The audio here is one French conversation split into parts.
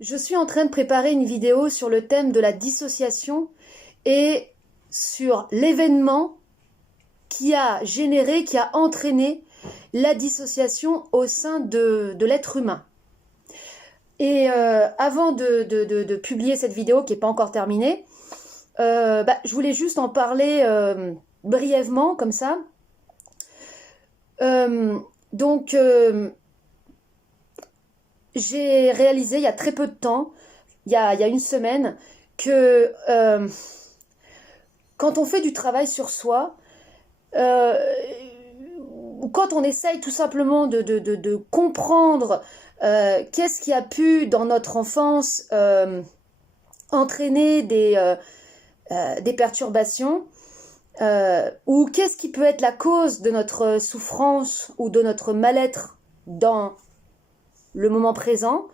Je suis en train de préparer une vidéo sur le thème de la dissociation et sur l'événement qui a généré, qui a entraîné la dissociation au sein de l'être humain. Et avant de publier cette vidéo qui n'est pas encore terminée, je voulais juste en parler brièvement, comme ça. Donc, j'ai réalisé il y a très peu de temps, il y a une semaine, que quand on fait du travail sur soi, ou quand on essaye tout simplement de comprendre qu'est-ce qui a pu, dans notre enfance, entraîner des perturbations, ou qu'est-ce qui peut être la cause de notre souffrance ou de notre mal-être dans le moment présent,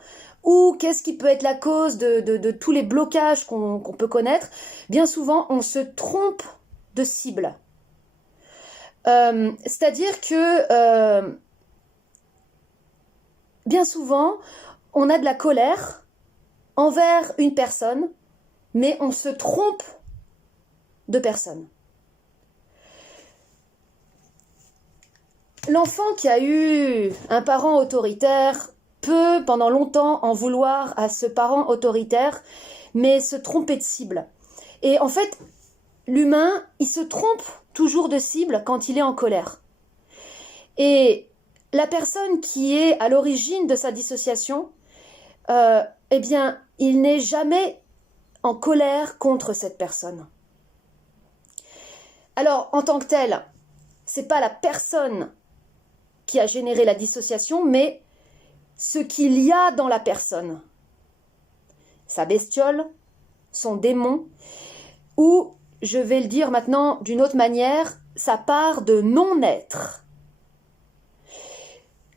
ou qu'est-ce qui peut être la cause de tous les blocages qu'on peut connaître, bien souvent on se trompe de cible. C'est-à-dire que bien souvent on a de la colère envers une personne, mais on se trompe de personne. L'enfant qui a eu un parent autoritaire peut pendant longtemps en vouloir à ce parent autoritaire, mais se tromper de cible. Et en fait, l'humain, il se trompe toujours de cible quand il est en colère. Et la personne qui est à l'origine de sa dissociation, eh bien, il n'est jamais en colère contre cette personne. Alors, en tant que tel, c'est pas la personne qui a généré la dissociation, mais ce qu'il y a dans la personne. Sa bestiole, son démon, ou, je vais le dire maintenant d'une autre manière, sa part de non-être.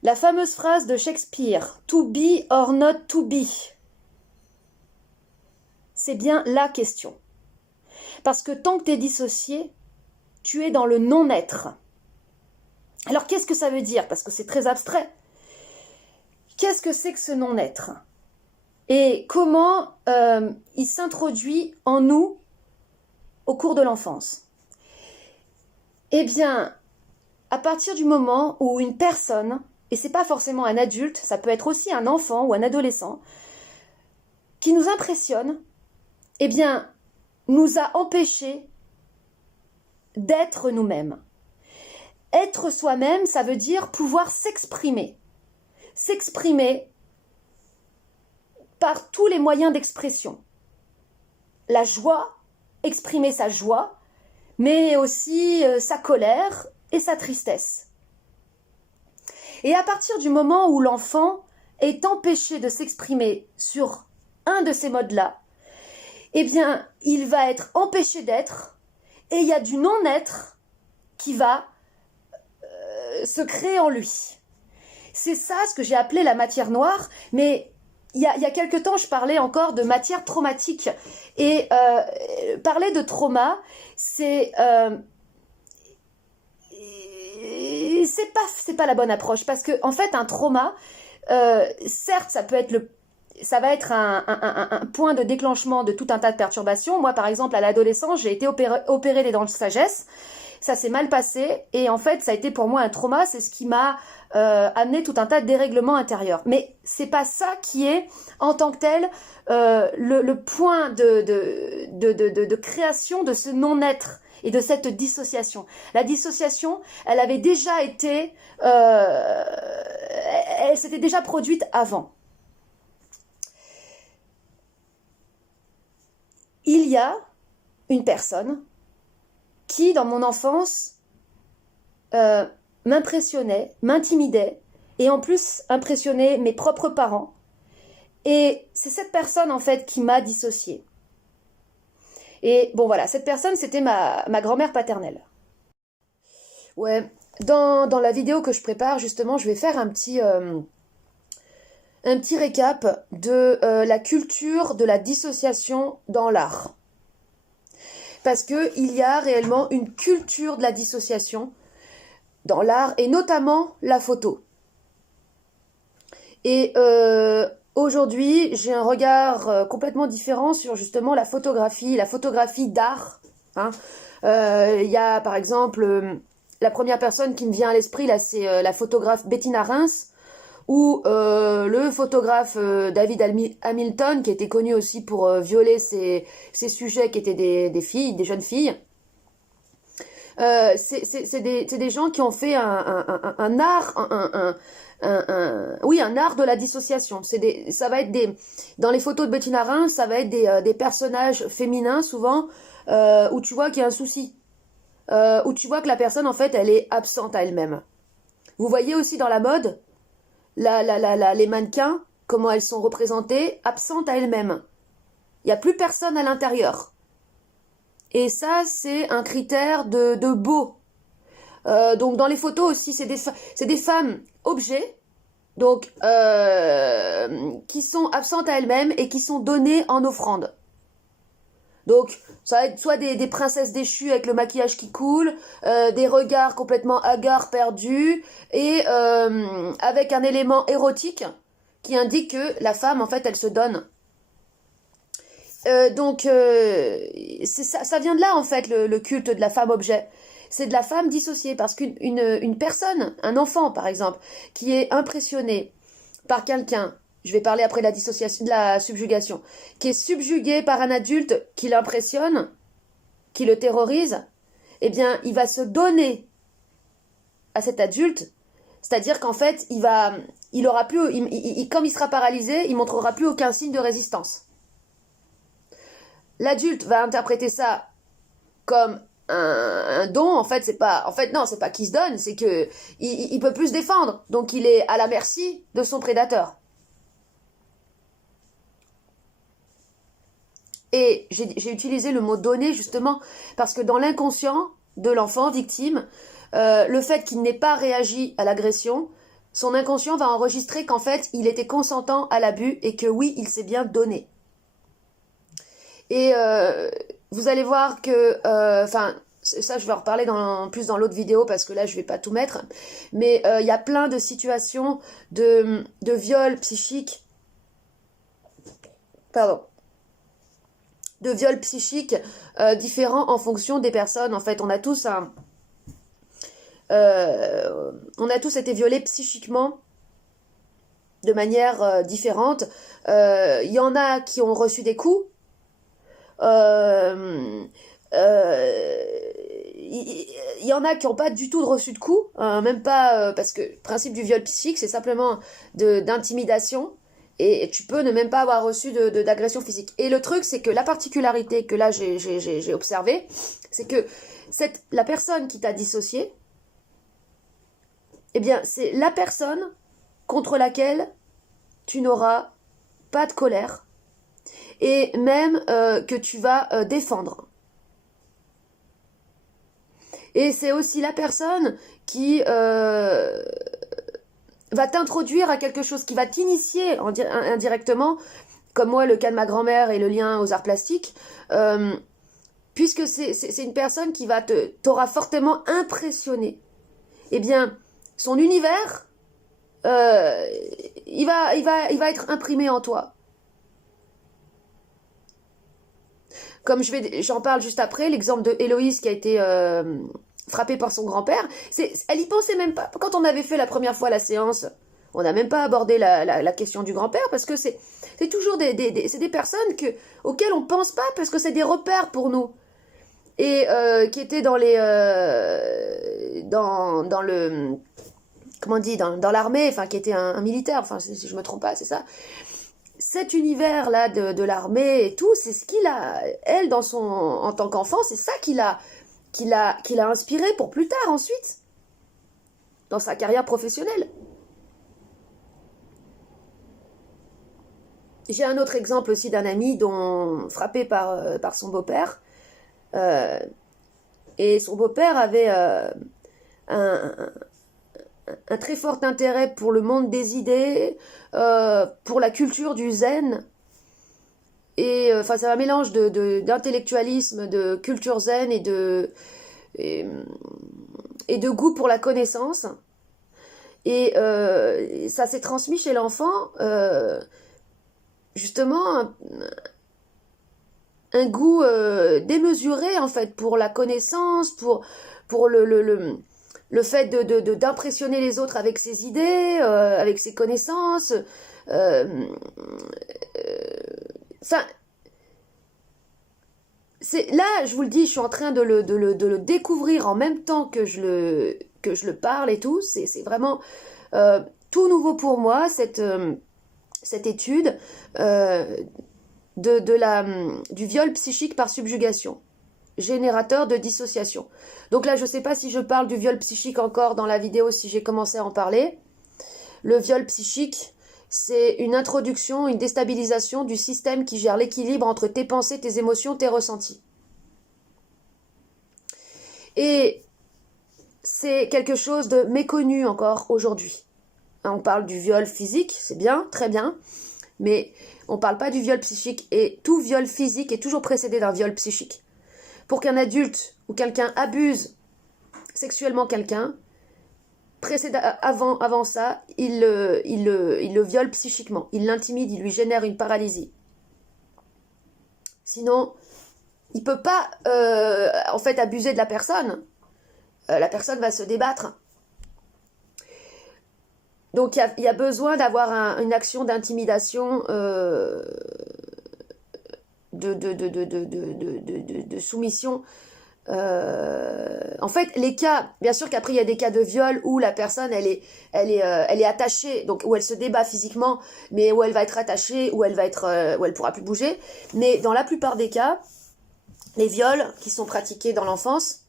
La fameuse phrase de Shakespeare, « to be or not to be », c'est bien la question. Parce que tant que tu es dissocié, tu es dans le non-être. Alors qu'est-ce que ça veut dire? Parce que c'est très abstrait. Qu'est-ce que c'est que ce non-être? Et comment il s'introduit en nous au cours de l'enfance? Eh bien, à partir du moment où une personne, et c'est pas forcément un adulte, ça peut être aussi un enfant ou un adolescent, qui nous impressionne, eh bien, nous a empêchés d'être nous-mêmes. Être soi-même, ça veut dire pouvoir s'exprimer. S'exprimer par tous les moyens d'expression. La joie, exprimer sa joie, mais aussi sa colère et sa tristesse. Et à partir du moment où l'enfant est empêché de s'exprimer sur un de ces modes-là, eh bien, il va être empêché d'être, et il y a du non-être qui va se créer en lui. C'est ça ce que j'ai appelé la matière noire, mais il y a quelque temps, je parlais encore de matière traumatique. Et parler de trauma, c'est pas la bonne approche. Parce que, en fait, un trauma, certes, ça va être un point de déclenchement de tout un tas de perturbations. Moi, par exemple, à l'adolescence, j'ai été opérée des dents de sagesse. Ça s'est mal passé et en fait ça a été pour moi un trauma, c'est ce qui m'a amené tout un tas de dérèglements intérieurs. Mais c'est pas ça qui est en tant que tel le point de création de ce non-être et de cette dissociation. La dissociation, elle avait déjà été, elle s'était déjà produite avant. Il y a une personne qui, dans mon enfance, m'impressionnait, m'intimidait, et en plus impressionnait mes propres parents. Et c'est cette personne, en fait, qui m'a dissociée. Et bon, voilà, cette personne, c'était ma grand-mère paternelle. Ouais, dans la vidéo que je prépare, justement, je vais faire un petit récap de la culture de la dissociation dans l'art. Parce qu'il y a réellement une culture de la dissociation dans l'art, et notamment la photo. Et aujourd'hui, j'ai un regard complètement différent sur justement la photographie d'art. Hein. Il y a par exemple la première personne qui me vient à l'esprit là, c'est la photographe Bettina Reims ou le photographe David Hamilton qui était connu aussi pour violer ses sujets qui étaient des filles, des jeunes filles. C'est des gens qui ont fait un art, oui, un art de la dissociation. Ça va être dans les photos de Bettina Reims, ça va être des personnages féminins souvent où tu vois qu'il y a un souci, où tu vois que la personne en fait elle est absente à elle-même. Vous voyez aussi dans la mode, les mannequins, comment elles sont représentées, absentes à elles-mêmes. Il n'y a plus personne à l'intérieur. Et ça, c'est un critère de beau. Donc dans les photos aussi, c'est des femmes objets, donc qui sont absentes à elles-mêmes et qui sont données en offrande. Donc ça va être soit des princesses déchues avec le maquillage qui coule, des regards complètement hagards, perdus, et avec un élément érotique qui indique que la femme, en fait, elle se donne. Ça vient de là en fait le culte de la femme objet. C'est de la femme dissociée parce qu'une personne, un enfant par exemple, qui est impressionné par quelqu'un, je vais parler après de la dissociation, de la subjugation, qui est subjugué par un adulte qui l'impressionne, qui le terrorise, eh bien il va se donner à cet adulte, c'est-à-dire qu'en fait il aura plus, comme il sera paralysé, il montrera plus aucun signe de résistance. L'adulte va interpréter ça comme un don. En fait, non, c'est pas qu'il se donne, c'est que il peut plus se défendre. Donc, il est à la merci de son prédateur. Et j'ai utilisé le mot donner justement parce que dans l'inconscient de l'enfant victime, le fait qu'il n'ait pas réagi à l'agression, son inconscient va enregistrer qu'en fait, il était consentant à l'abus et que oui, il s'est bien donné. Et vous allez voir que, ça je vais en reparler plus dans l'autre vidéo parce que là je vais pas tout mettre, mais il y a plein de situations de viol psychique, de viol psychique différents en fonction des personnes. En fait, on a tous été violés psychiquement de manière différente. Il y en a qui ont reçu des coups. Il y en a qui n'ont pas du tout reçu de coups, même pas parce que le principe du viol psychique, c'est simplement d'intimidation. Et tu peux ne même pas avoir reçu d'agression physique. Et le truc, c'est que la particularité que là j'ai observée, c'est que la personne qui t'a dissocié, eh bien, c'est la personne contre laquelle tu n'auras pas de colère et même que tu vas défendre. Et c'est aussi la personne qui va t'introduire à quelque chose, qui va t'initier indirectement, comme moi le cas de ma grand-mère et le lien aux arts plastiques, puisque c'est une personne qui t'aura fortement impressionné. Eh bien, son univers, il va être imprimé en toi. Comme j'en parle juste après, l'exemple de Héloïse qui a été frappée par son grand-père, elle y pensait même pas. Quand on avait fait la première fois la séance, on n'a même pas abordé la question du grand-père parce que c'est toujours c'est des personnes auxquelles on pense pas parce que c'est des repères pour nous et qui étaient dans le comment on dit dans l'armée, enfin qui était un militaire, enfin si je me trompe pas, c'est ça. Cet univers-là de l'armée et tout, c'est ce qu'il a, elle, en tant qu'enfant, c'est ça qui l'a inspiré pour plus tard, ensuite, dans sa carrière professionnelle. J'ai un autre exemple aussi d'un ami frappé par son beau-père. Et son beau-père avait un très fort intérêt pour le monde des idées, pour la culture du zen. Et c'est un mélange d'intellectualisme, de culture zen et de goût pour la connaissance. Et ça s'est transmis chez l'enfant justement un goût démesuré en fait pour la connaissance, pour le fait d'impressionner les autres avec ses idées, avec ses connaissances. Ça, là, je vous le dis, je suis en train de le découvrir en même temps que je le parle et tout. C'est vraiment tout nouveau pour moi, cette étude du viol psychique par subjugation, générateur de dissociation. Donc là, je ne sais pas si je parle du viol psychique encore dans la vidéo, si j'ai commencé à en parler. Le viol psychique, c'est une introduction, une déstabilisation du système qui gère l'équilibre entre tes pensées, tes émotions, tes ressentis. Et c'est quelque chose de méconnu encore aujourd'hui. On parle du viol physique, c'est bien, très bien, mais on ne parle pas du viol psychique. Et tout viol physique est toujours précédé d'un viol psychique. Pour qu'un adulte ou quelqu'un abuse sexuellement quelqu'un, avant ça, il le viole psychiquement. Il l'intimide, il lui génère une paralysie. Sinon, il ne peut pas en fait abuser de la personne. La personne va se débattre. Donc il y a besoin d'avoir une action d'intimidation, de soumission. En fait, les cas, bien sûr qu'après il y a des cas de viol où la personne elle est attachée, donc où elle se débat physiquement, mais où elle va être attachée, où elle pourra plus bouger. Mais dans la plupart des cas, les viols qui sont pratiqués dans l'enfance,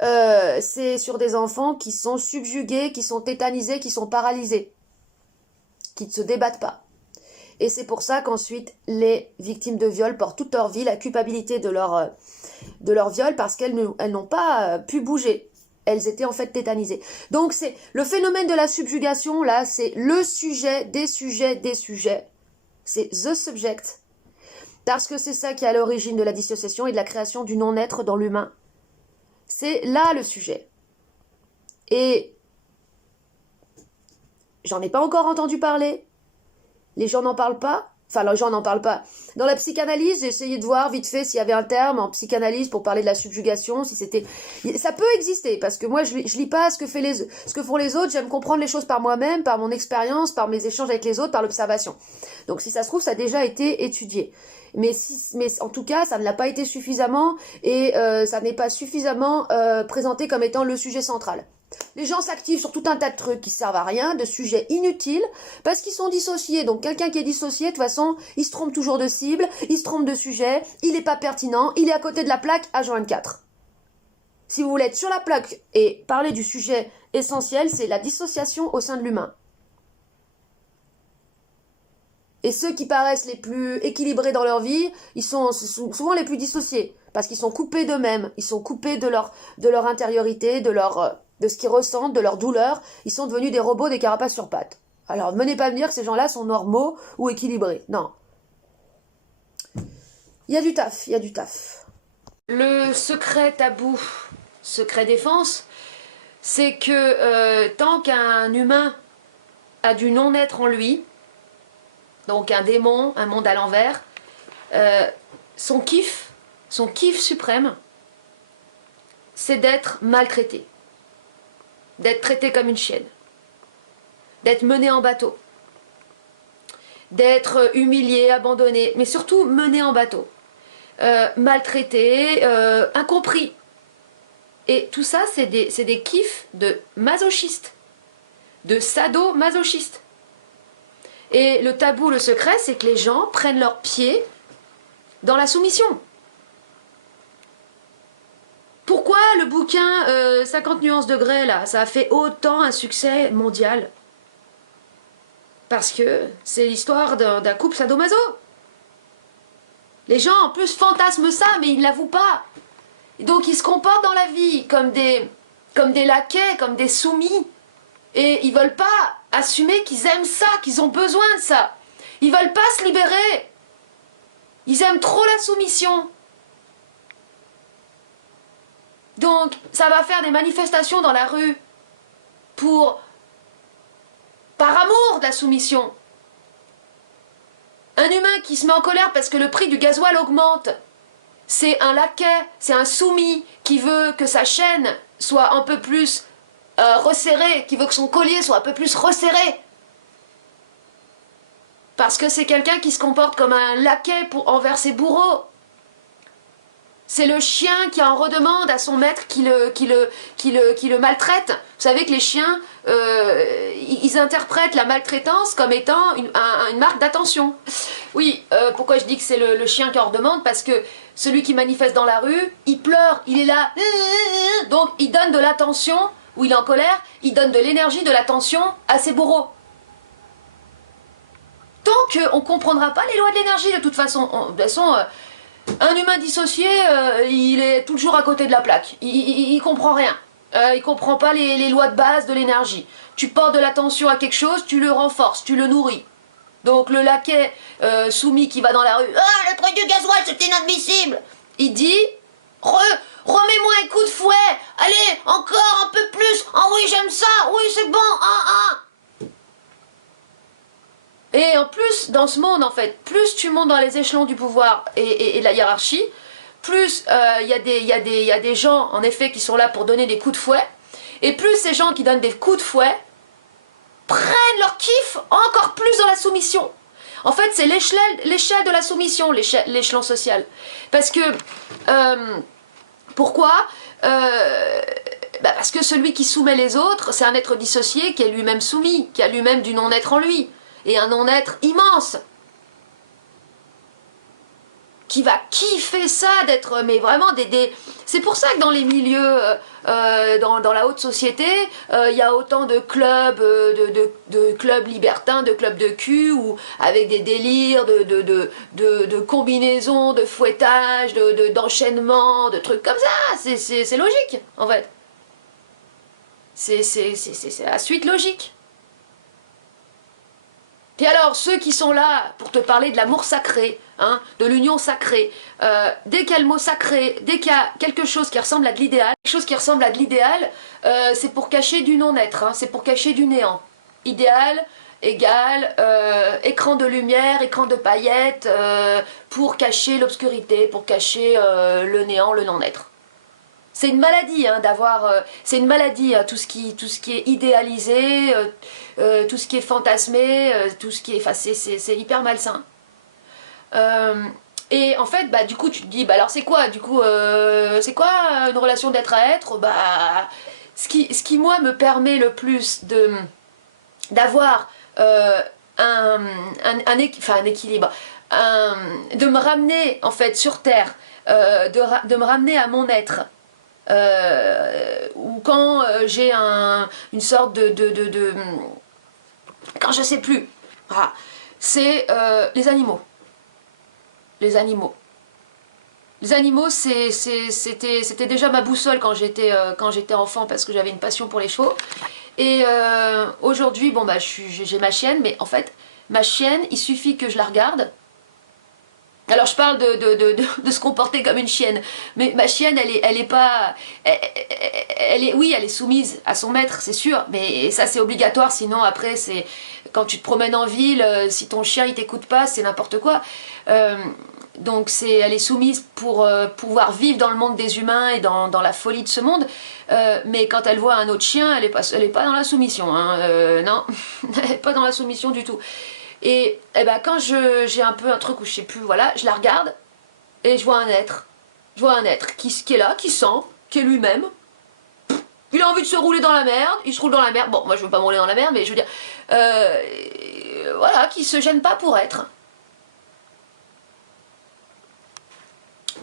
c'est sur des enfants qui sont subjugués, qui sont tétanisés, qui sont paralysés, qui ne se débattent pas. Et c'est pour ça qu'ensuite, les victimes de viol portent toute leur vie la culpabilité de leur viol parce qu'elles n'ont pas pu bouger. Elles étaient en fait tétanisées. Donc c'est le phénomène de la subjugation, là, c'est le sujet des sujets des sujets. C'est the subject. Parce que c'est ça qui est à l'origine de la dissociation et de la création du non-être dans l'humain. C'est là le sujet. Et j'en ai pas encore entendu parler. Les gens n'en parlent pas. Enfin, les gens n'en parlent pas. Dans la psychanalyse, j'ai essayé de voir vite fait s'il y avait un terme en psychanalyse pour parler de la subjugation, si c'était... Ça peut exister, parce que moi, je lis pas ce que font les autres, j'aime comprendre les choses par moi-même, par mon expérience, par mes échanges avec les autres, par l'observation. Donc, si ça se trouve, ça a déjà été étudié. Mais en tout cas, ça ne l'a pas été suffisamment, et ça n'est pas suffisamment présenté comme étant le sujet central. Les gens s'activent sur tout un tas de trucs qui servent à rien, de sujets inutiles, parce qu'ils sont dissociés. Donc quelqu'un qui est dissocié, de toute façon, il se trompe toujours de cible, il se trompe de sujet, il n'est pas pertinent, il est à côté de la plaque H24. Si vous voulez être sur la plaque et parler du sujet essentiel, c'est la dissociation au sein de l'humain. Et ceux qui paraissent les plus équilibrés dans leur vie, ils sont souvent les plus dissociés, parce qu'ils sont coupés d'eux-mêmes, ils sont coupés de leur intériorité, de ce qu'ils ressentent, de leur douleur. Ils sont devenus des robots, des carapaces sur pattes. Alors, venez pas me dire que ces gens-là sont normaux ou équilibrés. Non. Il y a du taf, il y a du taf. Le secret tabou, secret défense, c'est que tant qu'un humain a du non-être en lui, donc un démon, un monde à l'envers, son kiff suprême, c'est d'être maltraité. D'être traité comme une chienne, d'être mené en bateau, d'être humilié, abandonné, mais surtout mené en bateau, maltraité, incompris. Et tout ça, c'est des kiffs de masochistes, de sado-masochistes. Et le tabou, le secret, c'est que les gens prennent leurs pieds dans la soumission. Pourquoi le bouquin 50 nuances de Grey, là, ça a fait autant un succès mondial? Parce que c'est l'histoire d'un couple sadomaso. Les gens, en plus, fantasment ça, mais ils ne l'avouent pas. Donc, ils se comportent dans la vie comme des laquais, comme des soumis. Et ils ne veulent pas assumer qu'ils aiment ça, qu'ils ont besoin de ça. Ils ne veulent pas se libérer. Ils aiment trop la soumission. Donc, ça va faire des manifestations dans la rue par amour de la soumission. Un humain qui se met en colère parce que le prix du gasoil augmente, c'est un laquais, c'est un soumis qui veut que sa chaîne soit un peu plus resserrée, qui veut que son collier soit un peu plus resserré. Parce que c'est quelqu'un qui se comporte comme un laquais envers ses bourreaux. C'est le chien qui en redemande à son maître qui le maltraite. Vous savez que les chiens, ils interprètent la maltraitance comme étant une marque d'attention. Oui, pourquoi je dis que c'est le chien qui en redemande? Parce que celui qui manifeste dans la rue, il pleure, il est là. Donc il donne de l'attention, ou il est en colère, il donne de l'énergie, de l'attention à ses bourreaux. Tant qu'on ne comprendra pas les lois de l'énergie de toute façon. De toute façon, un humain dissocié, il est toujours à côté de la plaque. Il comprend rien. Il comprend pas les lois de base de l'énergie. Tu portes de l'attention à quelque chose, tu le renforces, tu le nourris. Donc le laquais soumis qui va dans la rue, « Ah, le prix du gasoil, c'est inadmissible !» Il dit, « Remets-moi un coup de fouet. Allez, encore un peu plus. Ah oui, j'aime ça. Oui, c'est bon. Ah, ah. » Et en plus, dans ce monde, en fait, plus tu montes dans les échelons du pouvoir et de la hiérarchie, plus il y a des gens, en effet, qui sont là pour donner des coups de fouet, et plus ces gens qui donnent des coups de fouet prennent leur kiff encore plus dans la soumission. En fait, c'est l'échelle de la soumission, l'échelon social. Parce que, pourquoi parce que celui qui soumet les autres, c'est un être dissocié qui est lui-même soumis, qui a lui-même du non-être en lui. Et un non-être immense qui va kiffer ça d'être, mais vraiment c'est pour ça que dans les milieux, dans la haute société, il y a autant de clubs, de clubs libertins, de clubs de cul, ou avec des délires de combinaisons, de fouettage, d'enchaînement, de trucs comme ça. C'est logique, en fait. C'est la suite logique. Et alors, ceux qui sont là pour te parler de l'amour sacré, hein, de l'union sacrée, dès qu'il y a le mot sacré, dès qu'il y a quelque chose qui ressemble à de l'idéal, c'est pour cacher du non-être, hein, c'est pour cacher du néant. Idéal, égal, écran de lumière, écran de paillettes, pour cacher l'obscurité, pour cacher le néant, le non-être. C'est une maladie, hein, c'est une maladie, hein, tout ce qui est idéalisé, tout ce qui est fantasmé, tout ce qui est, c'est hyper malsain. Et en fait, du coup, tu te dis, alors c'est quoi, du coup, c'est quoi une relation d'être à être? Ce qui moi me permet le plus d'avoir un équilibre, de me ramener en fait sur terre, de me ramener à mon être. Ou quand j'ai une sorte quand je sais plus, voilà, c'est les animaux. Les animaux. Les animaux, c'était déjà ma boussole quand j'étais enfant, parce que j'avais une passion pour les chevaux. Et aujourd'hui, bon j'ai ma chienne, mais en fait, ma chienne, il suffit que je la regarde. Alors je parle de se comporter comme une chienne, mais ma chienne, elle est pas, oui, elle est soumise à son maître, c'est sûr, mais ça c'est obligatoire, sinon après c'est quand tu te promènes en ville, si ton chien il t'écoute pas, c'est n'importe quoi. Donc elle est soumise pour pouvoir vivre dans le monde des humains et dans la folie de ce monde, mais quand elle voit un autre chien, elle est pas dans la soumission, hein, non, elle est pas dans la soumission du tout. Et quand j'ai un peu un truc où je sais plus, voilà, je la regarde et je vois un être. Je vois un être qui est là, qui sent, qui est lui-même. Il a envie de se rouler dans la merde, il se roule dans la merde. Bon, moi je veux pas me rouler dans la merde, mais je veux dire, voilà, qui se gêne pas pour être.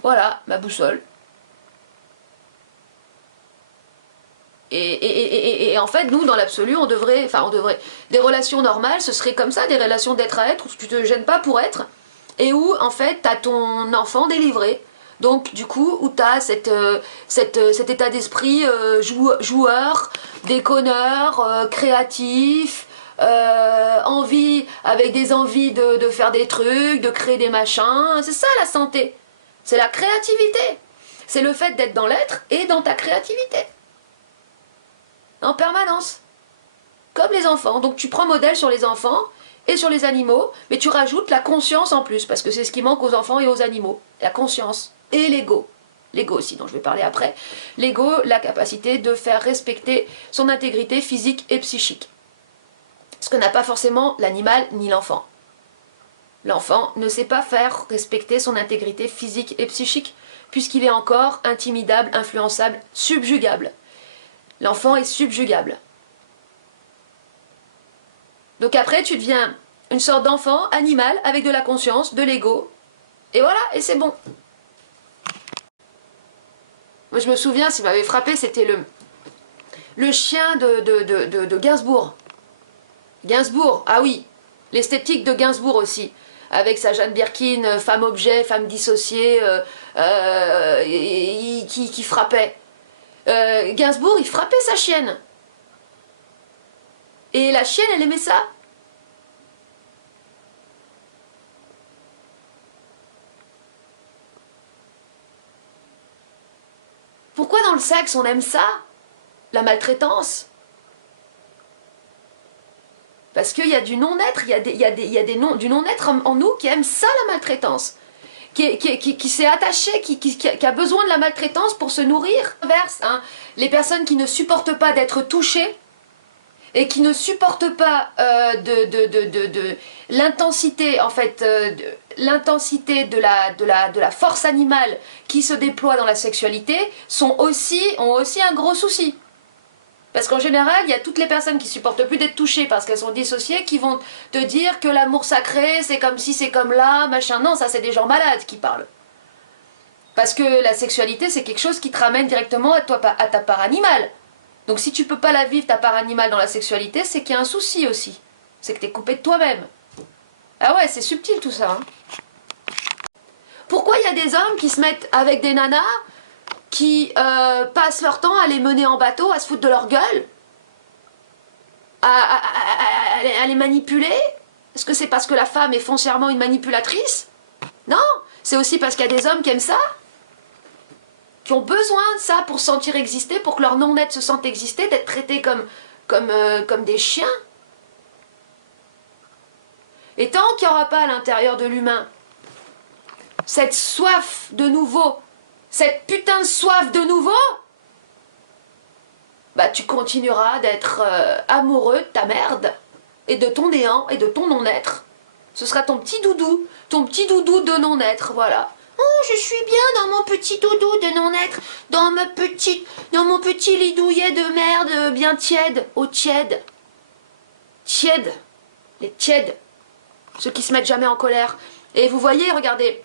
Voilà, ma boussole. Et en fait, nous, dans l'absolu, on devrait, des relations normales, ce serait comme ça, des relations d'être à être, où tu te gênes pas pour être, et où, en fait, t'as ton enfant délivré. Donc, du coup, où t'as cet état d'esprit joueur, déconneur, créatif, avec des envies de faire des trucs, de créer des machins. C'est ça, la santé. C'est la créativité. C'est le fait d'être dans l'être et dans ta créativité. En permanence. Comme les enfants. Donc tu prends modèle sur les enfants et sur les animaux, mais tu rajoutes la conscience en plus, parce que c'est ce qui manque aux enfants et aux animaux, la conscience et l'ego. L'ego aussi, dont je vais parler après. L'ego, la capacité de faire respecter son intégrité physique et psychique. Ce que n'a pas forcément l'animal ni l'enfant. L'enfant ne sait pas faire respecter son intégrité physique et psychique, puisqu'il est encore intimidable, influençable, subjugable. L'enfant est subjugable. Donc après, tu deviens une sorte d'enfant animal avec de la conscience, de l'ego, et voilà, et c'est bon. Moi, je me souviens, ce qui m'avait frappé, c'était le chien de Gainsbourg. Gainsbourg, ah oui, l'esthétique de Gainsbourg aussi, avec sa Jeanne Birkin, femme objet, femme dissociée, qui frappait. Gainsbourg, il frappait sa chienne. Et la chienne, elle aimait ça. Pourquoi dans le sexe on aime ça? La maltraitance? Parce qu'il y a du non-être, il y a du non-être en nous qui aime ça, la maltraitance. Qui s'est attaché, qui a besoin de la maltraitance pour se nourrir. Inverse, hein, les personnes qui ne supportent pas d'être touchées et qui ne supportent pas l'intensité, en fait, l'intensité de la force animale qui se déploie dans la sexualité, ont aussi un gros souci. Parce qu'en général, il y a toutes les personnes qui supportent plus d'être touchées parce qu'elles sont dissociées qui vont te dire que l'amour sacré, c'est comme si, c'est comme là, machin. Non, ça c'est des gens malades qui parlent. Parce que la sexualité, c'est quelque chose qui te ramène directement à ta part animale. Donc si tu peux pas la vivre, ta part animale dans la sexualité, c'est qu'il y a un souci aussi. C'est que tu es coupé de toi-même. Ah ouais, c'est subtil tout ça. Hein. Pourquoi il y a des hommes qui se mettent avec des nanas qui passent leur temps à les mener en bateau, à se foutre de leur gueule, à les manipuler? Est-ce que c'est parce que la femme est foncièrement une manipulatrice? Non, c'est aussi parce qu'il y a des hommes qui aiment ça, qui ont besoin de ça pour se sentir exister, pour que leur non-être se sente exister, d'être traités comme des chiens. Et tant qu'il n'y aura pas à l'intérieur de l'humain cette soif de nouveau, cette putain de soif de nouveau, bah tu continueras d'être amoureux de ta merde et de ton néant et de ton non-être. Ce sera ton petit doudou de non-être, voilà. Oh, je suis bien dans mon petit doudou de non-être, dans mon petit lidouillet de merde bien tiède, au tiède. Tiède, les tièdes, ceux qui se mettent jamais en colère. Et vous voyez, regardez,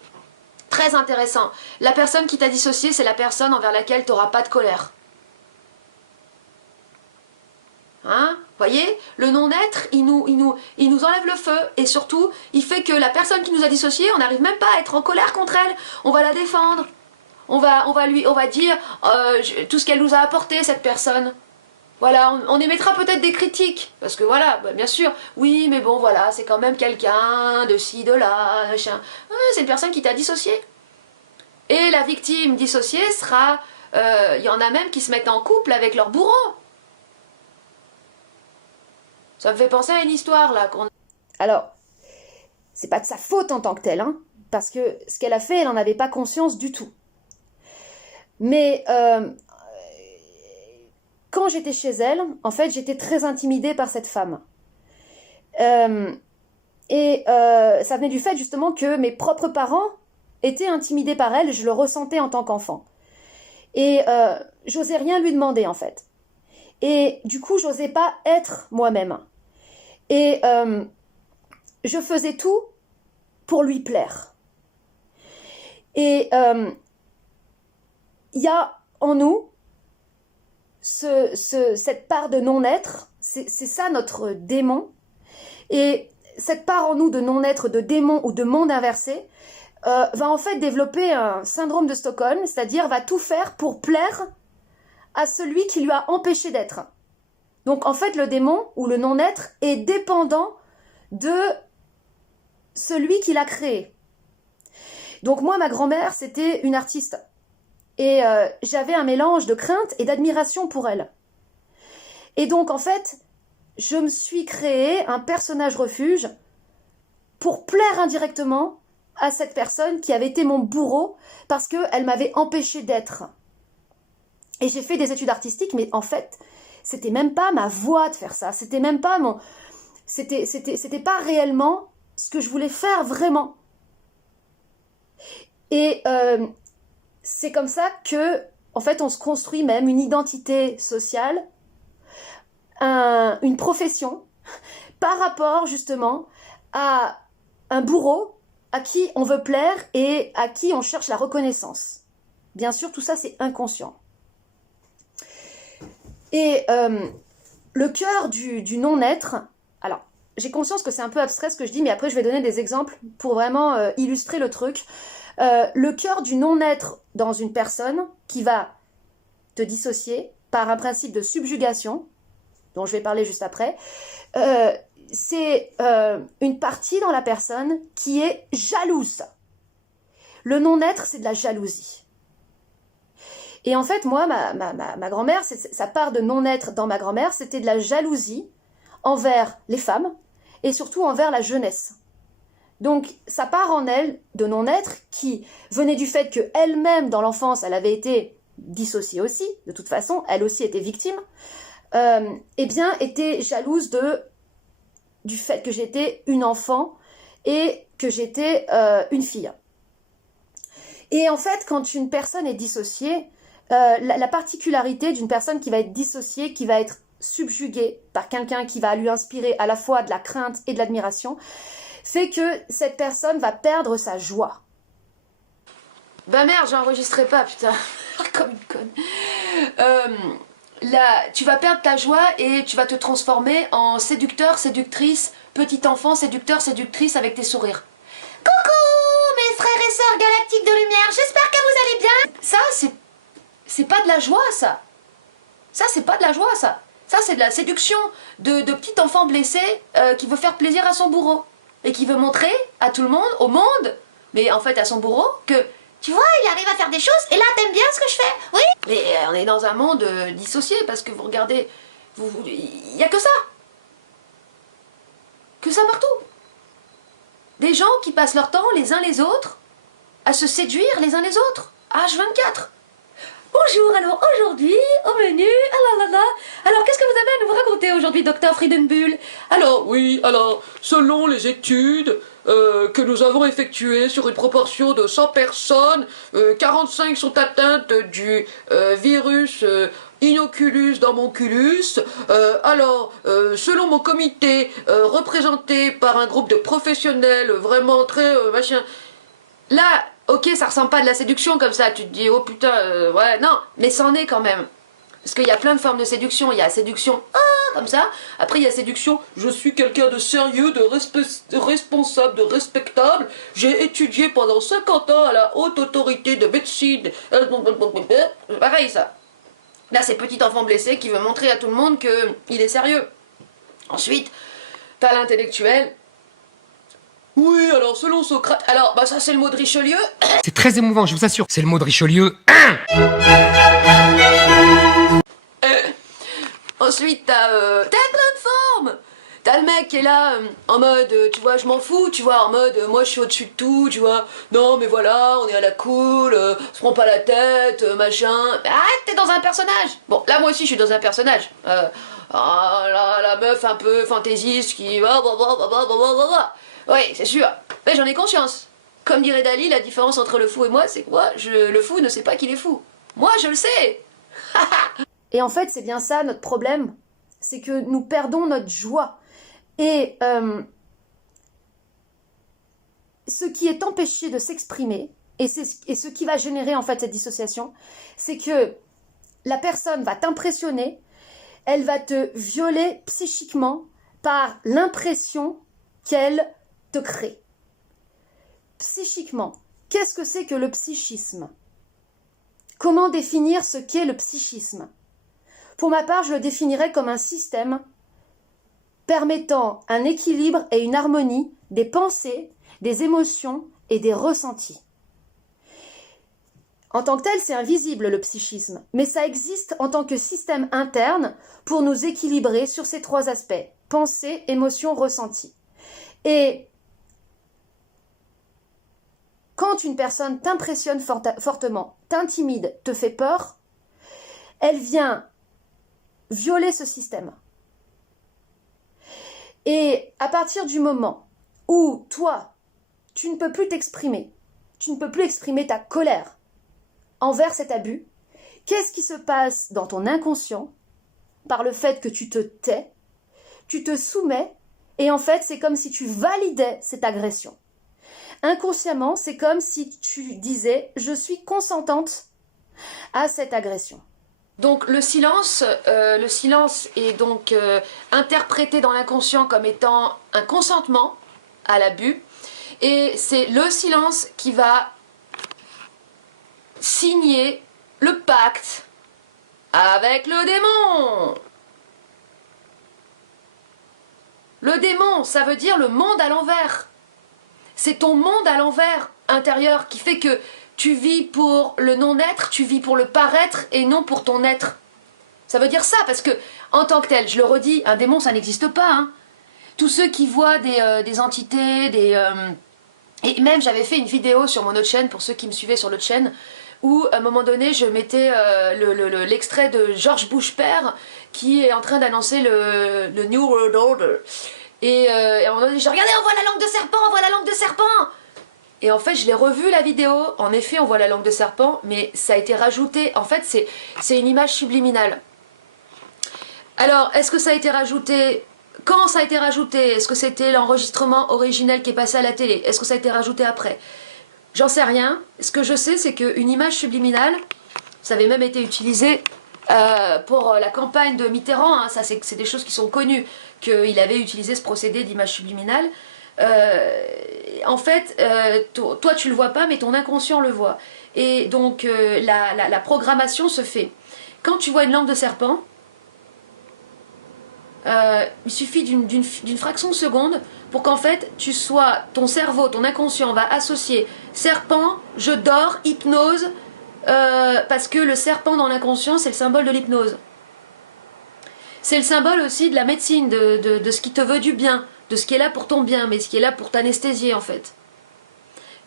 très intéressant, la personne qui t'a dissocié, c'est la personne envers laquelle tu n'auras pas de colère. Hein? Voyez, le non-être, il nous enlève le feu, et surtout, il fait que la personne qui nous a dissociés, on n'arrive même pas à être en colère contre elle. On va la défendre. On va dire tout ce qu'elle nous a apporté, cette personne. Voilà, on émettra peut-être des critiques, parce que voilà, bah, bien sûr, oui, mais bon, voilà, c'est quand même quelqu'un de ci, de là, machin. Ah, c'est une personne qui t'a dissocié. Et la victime dissociée sera, y en a même qui se mettent en couple avec leur bourreau. Ça me fait penser à une histoire, là. Alors, c'est pas de sa faute en tant que telle, hein, parce que ce qu'elle a fait, elle n'en avait pas conscience du tout. Mais quand j'étais chez elle, en fait, j'étais très intimidée par cette femme. Ça venait du fait, justement, que mes propres parents étaient intimidés par elle, je le ressentais en tant qu'enfant. Et j'osais rien lui demander, en fait. Et du coup, j'osais pas être moi-même. Et je faisais tout pour lui plaire. Et il y a en nous cette part de non-être, c'est ça notre démon. Et cette part en nous de non-être, de démon ou de monde inversé, va en fait développer un syndrome de Stockholm, c'est-à-dire va tout faire pour plaire à celui qui lui a empêché d'être. Donc en fait le démon ou le non-être est dépendant de celui qui l'a créé. Donc moi ma grand-mère c'était une artiste et j'avais un mélange de crainte et d'admiration pour elle. Et donc en fait je me suis créé un personnage refuge pour plaire indirectement à cette personne qui avait été mon bourreau parce qu'elle m'avait empêché d'être. Et j'ai fait des études artistiques, mais en fait, c'était même pas ma voie de faire ça. C'était même pas mon... C'était pas réellement ce que je voulais faire vraiment. Et c'est comme ça que, en fait, on se construit même une identité sociale, une profession, par rapport justement à un bourreau à qui on veut plaire et à qui on cherche la reconnaissance. Bien sûr, tout ça, c'est inconscient. Et le cœur du non-être, alors, j'ai conscience que c'est un peu abstrait ce que je dis, mais après, je vais donner des exemples pour vraiment illustrer le truc. Le cœur du non-être dans une personne qui va te dissocier par un principe de subjugation, dont je vais parler juste après, c'est une partie dans la personne qui est jalouse. Le non-être, c'est de la jalousie. Et en fait, moi, ma grand-mère, sa part de non-être dans ma grand-mère, c'était de la jalousie envers les femmes et surtout envers la jeunesse. Donc, ça part en elle de non-être qui venait du fait qu'elle-même, dans l'enfance, elle avait été dissociée aussi, de toute façon, elle aussi était victime, eh bien, était jalouse du fait que j'étais une enfant et que j'étais une fille. Et en fait, quand une personne est dissociée, la particularité d'une personne qui va être dissociée, qui va être subjuguée par quelqu'un qui va lui inspirer à la fois de la crainte et de l'admiration, c'est que cette personne va perdre sa joie. Bah merde, j'enregistrais pas, putain. Comme une conne. Là, tu vas perdre ta joie et tu vas te transformer en séducteur, séductrice, petit enfant, séducteur, séductrice avec tes sourires. Coucou, mes frères et sœurs galactiques de lumière, j'espère que vous allez bien. Ça, c'est pas de la joie, ça. Ça, c'est pas de la joie, ça. Ça, c'est de la séduction de petit enfant blessé qui veut faire plaisir à son bourreau. Et qui veut montrer à tout le monde, au monde, mais en fait à son bourreau, que tu vois, il arrive à faire des choses, et là, t'aimes bien ce que je fais, oui. Mais on est dans un monde dissocié, parce que vous regardez, il n'y a que ça. Que ça partout. Des gens qui passent leur temps, les uns les autres, à se séduire les uns les autres, H24. Bonjour, alors aujourd'hui, au menu, alors qu'est-ce que vous avez à nous raconter aujourd'hui, docteur Friedenbuhl? Alors, oui, alors, selon les études que nous avons effectuées sur une proportion de 100 personnes, 45 sont atteintes du virus inoculus dans mon culus. Alors, selon mon comité, représenté par un groupe de professionnels vraiment très machin, là, ok, ça ressemble pas à de la séduction comme ça, tu te dis, oh putain, ouais, non, mais c'en est quand même. Parce qu'il y a plein de formes de séduction. Il y a séduction, comme ça. Après, il y a séduction, je suis quelqu'un de sérieux, de responsable, de respectable. J'ai étudié pendant 50 ans à la haute autorité de médecine. Pareil, ça. Là, c'est petit enfant blessé qui veut montrer à tout le monde qu'il est sérieux. Ensuite, t'as l'intellectuel. Oui, alors, selon Socrate... Alors, bah ça, c'est le mot de Richelieu. C'est très émouvant, je vous assure. C'est le mot de Richelieu. Ensuite, t'as plein de formes. T'as le mec qui est là, en mode, tu vois, je m'en fous, tu vois, en mode, moi je suis au-dessus de tout, tu vois. Non, mais voilà, on est à la cool, se prend pas la tête, machin. Mais arrête, t'es dans un personnage. Bon, là, moi aussi, je suis dans un personnage. La meuf un peu fantaisiste qui... Oui, c'est sûr. Mais j'en ai conscience. Comme dirait Dali, la différence entre le fou et moi, c'est quoi? Le fou ne sait pas qu'il est fou. Moi, je le sais. Et en fait, c'est bien ça notre problème, c'est que nous perdons notre joie. Et ce qui est empêché de s'exprimer, et ce qui va générer en fait cette dissociation, c'est que la personne va t'impressionner, elle va te violer psychiquement par l'impression qu'elle te crée. Psychiquement, qu'est-ce que c'est que le psychisme? Comment définir ce qu'est le psychisme? Pour ma part, je le définirais comme un système permettant un équilibre et une harmonie des pensées, des émotions et des ressentis. En tant que tel, c'est invisible le psychisme, mais ça existe en tant que système interne pour nous équilibrer sur ces trois aspects, pensée, émotion, ressenti. Et quand une personne t'impressionne fortement, t'intimide, te fait peur, elle vient violer ce système. Et à partir du moment où toi, tu ne peux plus t'exprimer, tu ne peux plus exprimer ta colère envers cet abus, qu'est-ce qui se passe dans ton inconscient par le fait que tu te tais, tu te soumets, et en fait, c'est comme si tu validais cette agression. Inconsciemment, c'est comme si tu disais « je suis consentante à cette agression ». Donc le silence est donc interprété dans l'inconscient comme étant un consentement à l'abus, et c'est le silence qui va signer le pacte avec le démon. Le démon, ça veut dire le monde à l'envers. C'est ton monde à l'envers intérieur qui fait que tu vis pour le non-être, tu vis pour le paraître et non pour ton être. Ça veut dire ça, parce que, en tant que tel, je le redis, un démon, ça n'existe pas. Hein. Tous ceux qui voient des entités, et même, j'avais fait une vidéo sur mon autre chaîne, pour ceux qui me suivaient sur l'autre chaîne, où, à un moment donné, je mettais l'extrait de George Bush père, qui est en train d'annoncer le New World Order. Et à un moment donné, j'ai regardé, on voit la langue de serpent, on voit la langue de serpent. Et en fait, je l'ai revu la vidéo. En effet, on voit la langue de serpent, mais ça a été rajouté. En fait, c'est une image subliminale. Alors, est-ce que ça a été rajouté? Quand ça a été rajouté? Est-ce que c'était l'enregistrement originel qui est passé à la télé? Est-ce que ça a été rajouté après? J'en sais rien. Ce que je sais, c'est qu'une image subliminale, ça avait même été utilisé pour la campagne de Mitterrand. Hein, ça, c'est des choses qui sont connues, qu'il avait utilisé ce procédé d'image subliminale. En fait, toi tu le vois pas, mais ton inconscient le voit. Et donc la programmation se fait. Quand tu vois une langue de serpent, il suffit d'une fraction de seconde pour qu'en fait ton cerveau, ton inconscient va associer serpent, je dors, hypnose, parce que le serpent dans l'inconscient c'est le symbole de l'hypnose. C'est le symbole aussi de la médecine, de ce qui te veut du bien, de ce qui est là pour ton bien, mais ce qui est là pour t'anesthésier en fait.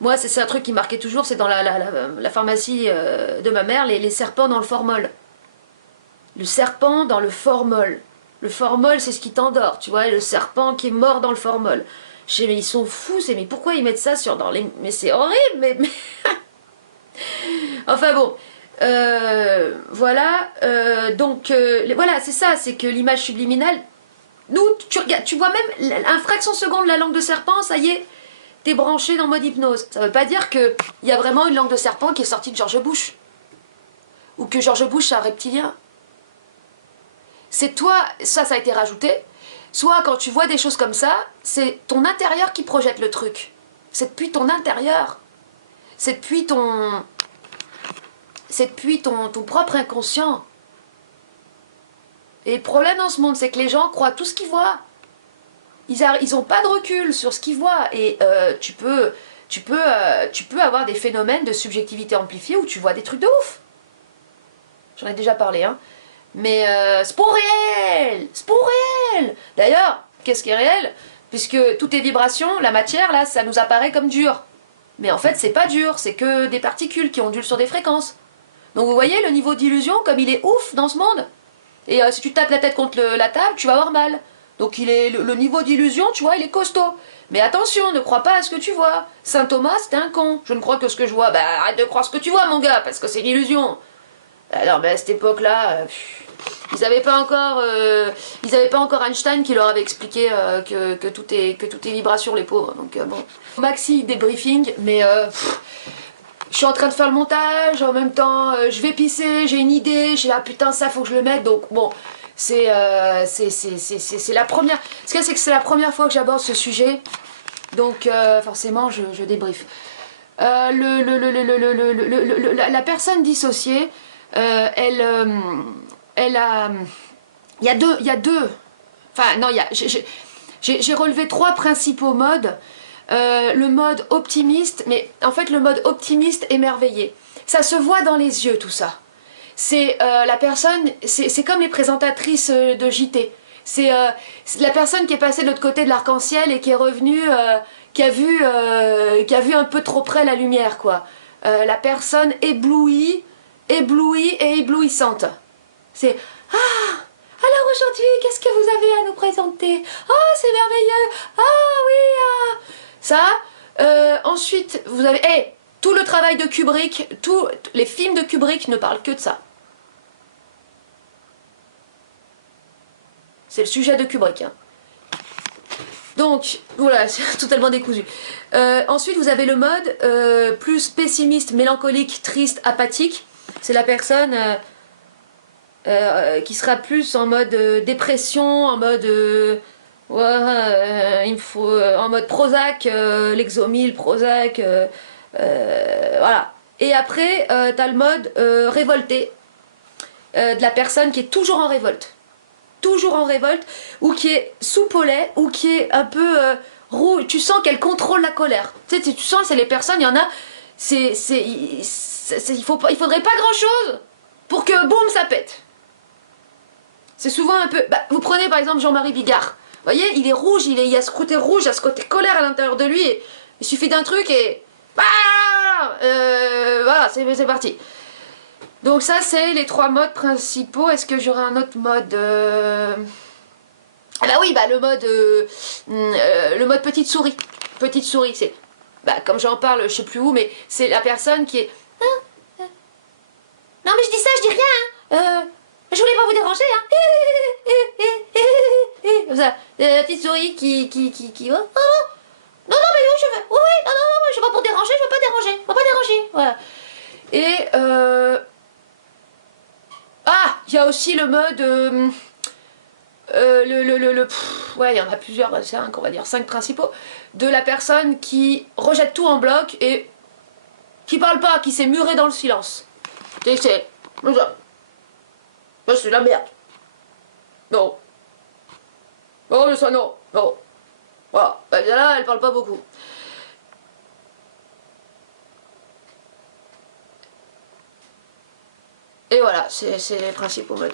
Moi, c'est un truc qui marquait toujours, c'est dans la pharmacie de ma mère, les serpents dans le formol. Le serpent dans le formol. Le formol, c'est ce qui t'endort, tu vois, et le serpent qui est mort dans le formol. Je dis, mais ils sont fous, mais pourquoi ils mettent ça dans les... Mais c'est horrible, mais... Enfin bon... voilà, donc voilà, c'est ça, c'est que l'image subliminale, nous, tu vois même un fraction de seconde la langue de serpent, ça y est, t'es branché dans mode hypnose. Ça veut pas dire qu'il y a vraiment une langue de serpent qui est sortie de George Bush, ou que George Bush c'est un reptilien. C'est toi, ça a été rajouté, soit quand tu vois des choses comme ça, c'est ton intérieur qui projette le truc, c'est depuis ton intérieur, c'est depuis ton propre inconscient. Et le problème dans ce monde, c'est que les gens croient tout ce qu'ils voient. Ils n'ont pas de recul sur ce qu'ils voient. Et tu peux avoir des phénomènes de subjectivité amplifiée où tu vois des trucs de ouf. J'en ai déjà parlé, hein. Mais c'est pas réel. C'est pas réel. D'ailleurs, qu'est-ce qui est réel? Puisque toutes les vibrations, la matière, là, ça nous apparaît comme dur. Mais en fait, c'est pas dur. C'est que des particules qui ondulent sur des fréquences. Donc vous voyez le niveau d'illusion comme il est ouf dans ce monde. Et si tu tapes la tête contre la table, tu vas avoir mal. Donc le niveau d'illusion, tu vois, il est costaud. Mais attention, ne crois pas à ce que tu vois. Saint Thomas, c'était un con. Je ne crois que ce que je vois. Bah arrête de croire ce que tu vois, mon gars, parce que c'est une illusion. Alors, à cette époque-là, ils n'avaient pas encore Einstein qui leur avait expliqué que tout est vibration, les pauvres. Donc bon. Maxi débriefing, mais... je suis en train de faire le montage, en même temps je vais pisser, j'ai une idée, j'ai putain ça faut que je le mette, donc bon, c'est la première, ce qu'il y a c'est que c'est la première fois que j'aborde ce sujet, donc forcément je débriefe. La personne dissociée, elle a, il y a deux, enfin non, j'ai relevé 3 principaux modes. Le mode optimiste, mais en fait le mode optimiste émerveillé. Ça se voit dans les yeux tout ça. C'est la personne, c'est comme les présentatrices de JT. C'est la personne qui est passée de l'autre côté de l'arc-en-ciel et qui est revenue, qui a vu un peu trop près la lumière, quoi. La personne éblouie et éblouissante. C'est ah, alors aujourd'hui, qu'est-ce que vous avez à nous présenter? Oh, c'est merveilleux. Ah oui, ah. Ça. Ensuite, vous avez tout le travail de Kubrick, tous les films de Kubrick ne parlent que de ça. C'est le sujet de Kubrick. Hein. Donc, voilà, c'est totalement décousu. Ensuite, vous avez le mode plus pessimiste, mélancolique, triste, apathique. C'est la personne qui sera plus en mode dépression, en mode... en mode Prozac, Lexomil, Prozac, voilà. Et après, t'as le mode révolté, de la personne qui est toujours en révolte. Toujours en révolte, ou qui est sous polais, ou qui est un peu rouge. Tu sens qu'elle contrôle la colère. Tu sais, tu sens, c'est les personnes, il y en a, il faudrait pas grand chose pour que boum, ça pète. C'est souvent un peu. Bah, vous prenez par exemple Jean-Marie Bigard. Vous voyez, il est rouge, il y a ce côté rouge, il y a ce côté colère à l'intérieur de lui. Et il suffit d'un truc et. Voilà, c'est parti. Donc ça, c'est les 3 modes principaux. Est-ce que j'aurai un autre mode Ah bah oui, bah le mode petite souris. Petite souris, c'est... Bah comme j'en parle, je sais plus où, mais c'est la personne qui est... Non mais je dis ça, je dis rien, hein. Je voulais pas vous déranger, hein. Comme ça, la petite souris qui... Oh, non, mais oui, je veux... Oui, non, je veux pas pour déranger, je veux pas déranger. Je veux pas déranger, voilà. Et... Ah, il y a aussi le mode... ouais, il y en a plusieurs, 5, on va dire 5 principaux. De la personne qui rejette tout en bloc et qui parle pas, qui s'est murée dans le silence. Et c'est... c'est la merde. Non. Non, mais ça, non. Non. Voilà. Bah, là, elle parle pas beaucoup. Et voilà, c'est les principaux modes.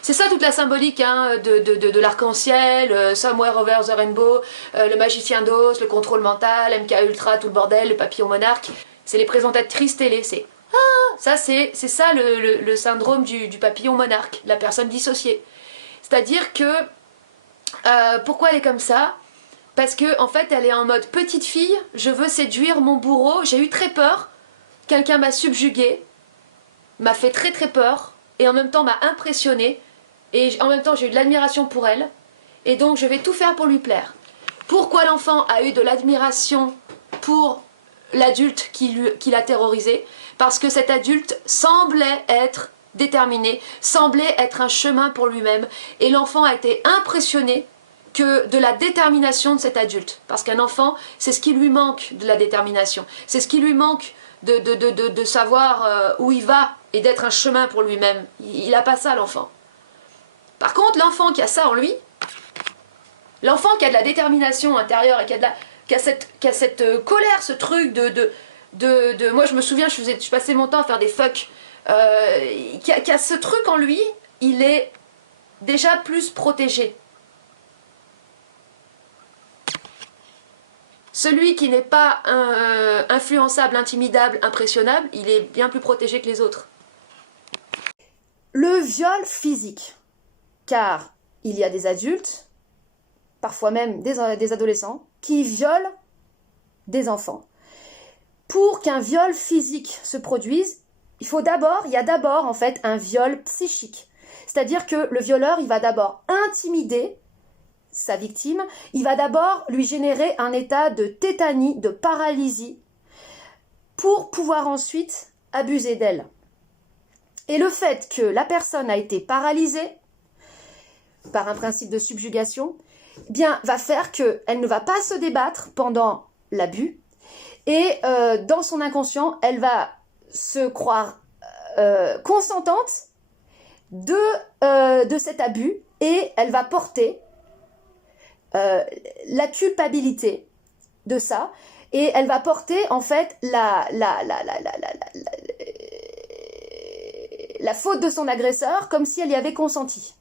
C'est ça toute la symbolique hein, de l'arc-en-ciel, Somewhere Over the Rainbow, le magicien d'Oz, le contrôle mental, MK Ultra, tout le bordel, le papillon monarque. C'est les présentatrices télé, c'est... Ah, ça c'est ça le syndrome du papillon monarque, la personne dissociée. C'est-à-dire que... pourquoi elle est comme ça? Parce que en fait elle est en mode petite fille, je veux séduire mon bourreau, j'ai eu très peur, quelqu'un m'a subjuguée, m'a fait très très peur, et en même temps m'a impressionnée, et en même temps j'ai eu de l'admiration pour elle, et donc je vais tout faire pour lui plaire. Pourquoi l'enfant a eu de l'admiration pour l'adulte qui l'a terrorisé? Parce que cet adulte semblait être déterminé, semblait être un chemin pour lui-même, et l'enfant a été impressionné que de la détermination de cet adulte. Parce qu'un enfant, c'est ce qui lui manque de la détermination, c'est ce qui lui manque de savoir où il va et d'être un chemin pour lui-même. Il n'a pas ça, l'enfant. Par contre, l'enfant qui a ça en lui, l'enfant qui a de la détermination intérieure et qui a cette colère, ce truc moi je me souviens, je passais mon temps à faire des fucks, qui a ce truc en lui, il est déjà plus protégé. Celui qui n'est pas influençable, intimidable, impressionnable, il est bien plus protégé que les autres. Le viol physique, car il y a des adultes, parfois même des adolescents, qui violent des enfants. Pour qu'un viol physique se produise, il y a d'abord en fait un viol psychique. C'est-à-dire que le violeur, il va d'abord intimider sa victime, il va d'abord lui générer un état de tétanie, de paralysie, pour pouvoir ensuite abuser d'elle. Et le fait que la personne a été paralysée par un principe de subjugation, eh bien, va faire qu'elle ne va pas se débattre pendant l'abus, et dans son inconscient, elle va se croire consentante de cet abus, et elle va porter la culpabilité de ça, et elle va porter en fait la faute de son agresseur comme si elle y avait consenti.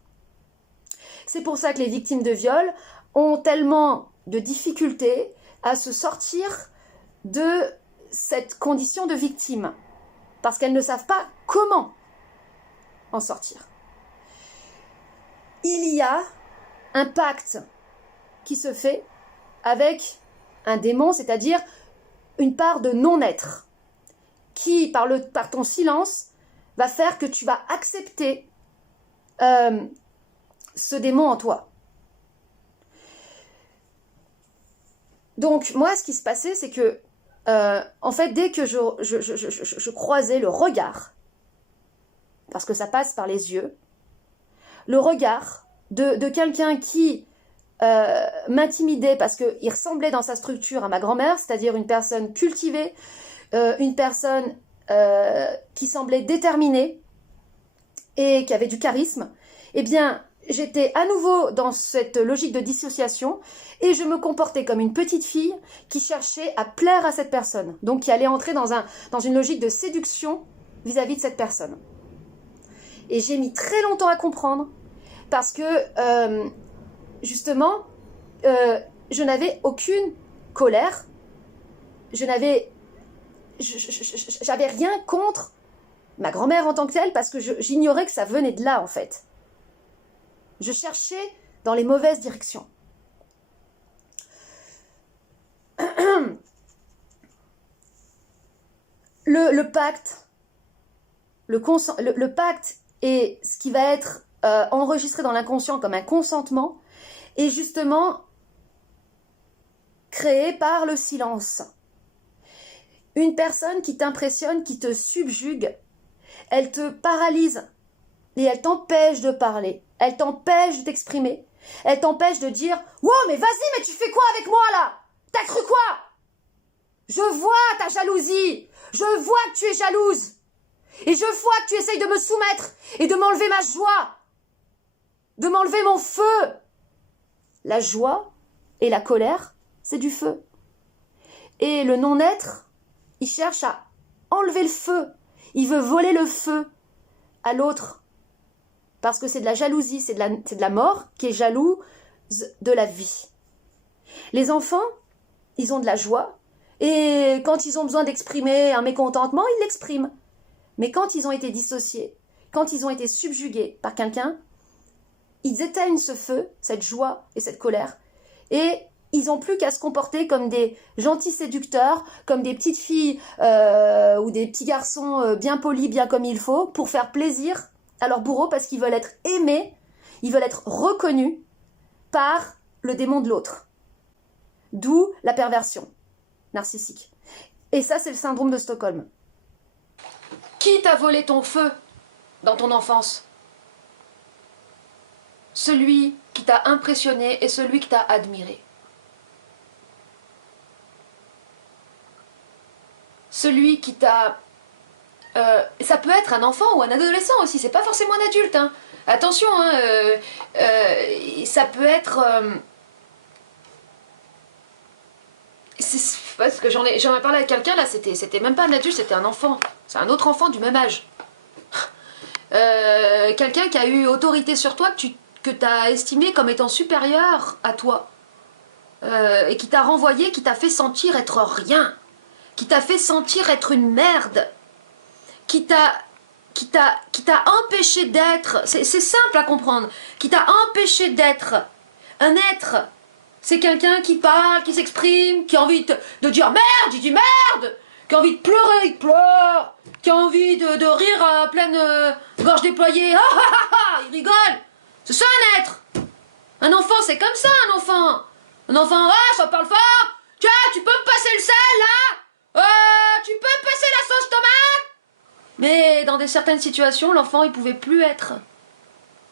C'est pour ça que les victimes de viol ont tellement de difficulté à se sortir de cette condition de victime, parce qu'elles ne savent pas comment en sortir. Il y a un pacte qui se fait avec un démon, c'est-à-dire une part de non-être, qui, par ton silence, va faire que tu vas accepter ce démon en toi. Donc, moi, ce qui se passait, c'est que, en fait, dès que je croisais le regard, parce que ça passe par les yeux, le regard de quelqu'un qui m'intimidait parce qu'il ressemblait dans sa structure à ma grand-mère, c'est-à-dire une personne cultivée, une personne qui semblait déterminée et qui avait du charisme, eh bien, j'étais à nouveau dans cette logique de dissociation et je me comportais comme une petite fille qui cherchait à plaire à cette personne, donc qui allait entrer dans une logique de séduction vis-à-vis de cette personne. Et j'ai mis très longtemps à comprendre parce que, justement, je n'avais aucune colère, j'avais rien contre ma grand-mère en tant que telle parce que j'ignorais que ça venait de là en fait. Je cherchais dans les mauvaises directions. Le pacte, le pacte et ce qui va être enregistré dans l'inconscient comme un consentement est justement créé par le silence. Une personne qui t'impressionne, qui te subjugue, elle te paralyse et elle t'empêche de parler, elle t'empêche de t'exprimer, elle t'empêche de dire « Wow, mais vas-y, mais tu fais quoi avec moi là? T'as cru quoi? Je vois ta jalousie, je vois que tu es jalouse et je vois que tu essayes de me soumettre et de m'enlever ma joie, de m'enlever mon feu. » La joie et la colère, c'est du feu. Et le non-être, il cherche à enlever le feu. Il veut voler le feu à l'autre. Parce que c'est de la jalousie, c'est de la mort qui est jalouse de la vie. Les enfants, ils ont de la joie. Et quand ils ont besoin d'exprimer un mécontentement, ils l'expriment. Mais quand ils ont été dissociés, quand ils ont été subjugués par quelqu'un, ils éteignent ce feu, cette joie et cette colère. Et ils n'ont plus qu'à se comporter comme des gentils séducteurs, comme des petites filles ou des petits garçons bien polis, bien comme il faut, pour faire plaisir à leur bourreau parce qu'ils veulent être aimés, ils veulent être reconnus par le démon de l'autre. D'où la perversion narcissique. Et ça, c'est le syndrome de Stockholm. Qui t'a volé ton feu dans ton enfance? Celui qui t'a impressionné et celui qui t'a admiré. Celui qui t'a... ça peut être un enfant ou un adolescent aussi, c'est pas forcément un adulte. Hein. Attention, hein, ça peut être... parce que j'en ai parlé avec quelqu'un, là, c'était même pas un adulte, c'était un enfant. C'est un autre enfant du même âge. Quelqu'un qui a eu autorité sur toi, que tu as estimé comme étant supérieur à toi. Et qui t'a renvoyé, qui t'a fait sentir être rien. Qui t'a fait sentir être une merde. Qui t'a empêché d'être, c'est simple à comprendre, qui t'a empêché d'être un être. C'est quelqu'un qui parle, qui s'exprime, qui a envie de dire merde, il dit merde, qui a envie de pleurer, il pleure, qui a envie de rire à pleine gorge déployée, ah ah ah ah, il rigole. C'est ça un être. Un enfant, c'est comme ça un enfant. Un enfant, ah, ça parle fort. Tiens, tu peux me passer le sel là? Tu peux me passer la sauce tomate? Mais dans certaines situations, l'enfant, il pouvait plus être.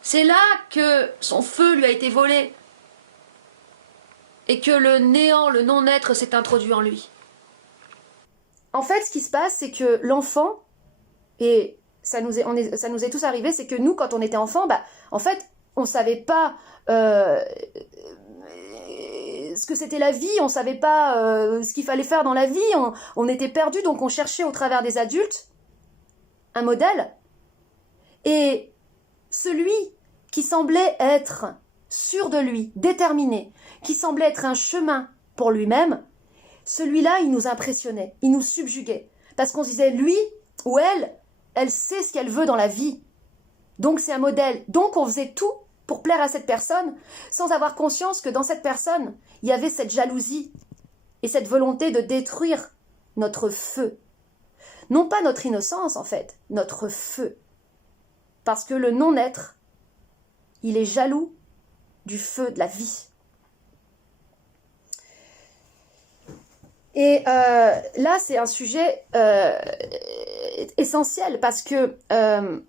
C'est là que son feu lui a été volé. Et que le néant, le non-être s'est introduit en lui. En fait, ce qui se passe, c'est que l'enfant, et ça nous est tous arrivé, c'est que nous, quand on était enfant, en fait, on savait pas ce que c'était la vie, on savait pas ce qu'il fallait faire dans la vie, on était perdus, donc on cherchait au travers des adultes un modèle. Et celui qui semblait être sûr de lui, déterminé, qui semblait être un chemin pour lui-même, celui-là, il nous impressionnait, il nous subjuguait. Parce qu'on se disait, lui ou elle sait ce qu'elle veut dans la vie. Donc c'est un modèle. Donc on faisait tout pour plaire à cette personne, sans avoir conscience que dans cette personne, il y avait cette jalousie et cette volonté de détruire notre feu. Non pas notre innocence, en fait, notre feu. Parce que le non-être, il est jaloux du feu de la vie. Et là, c'est un sujet essentiel parce que,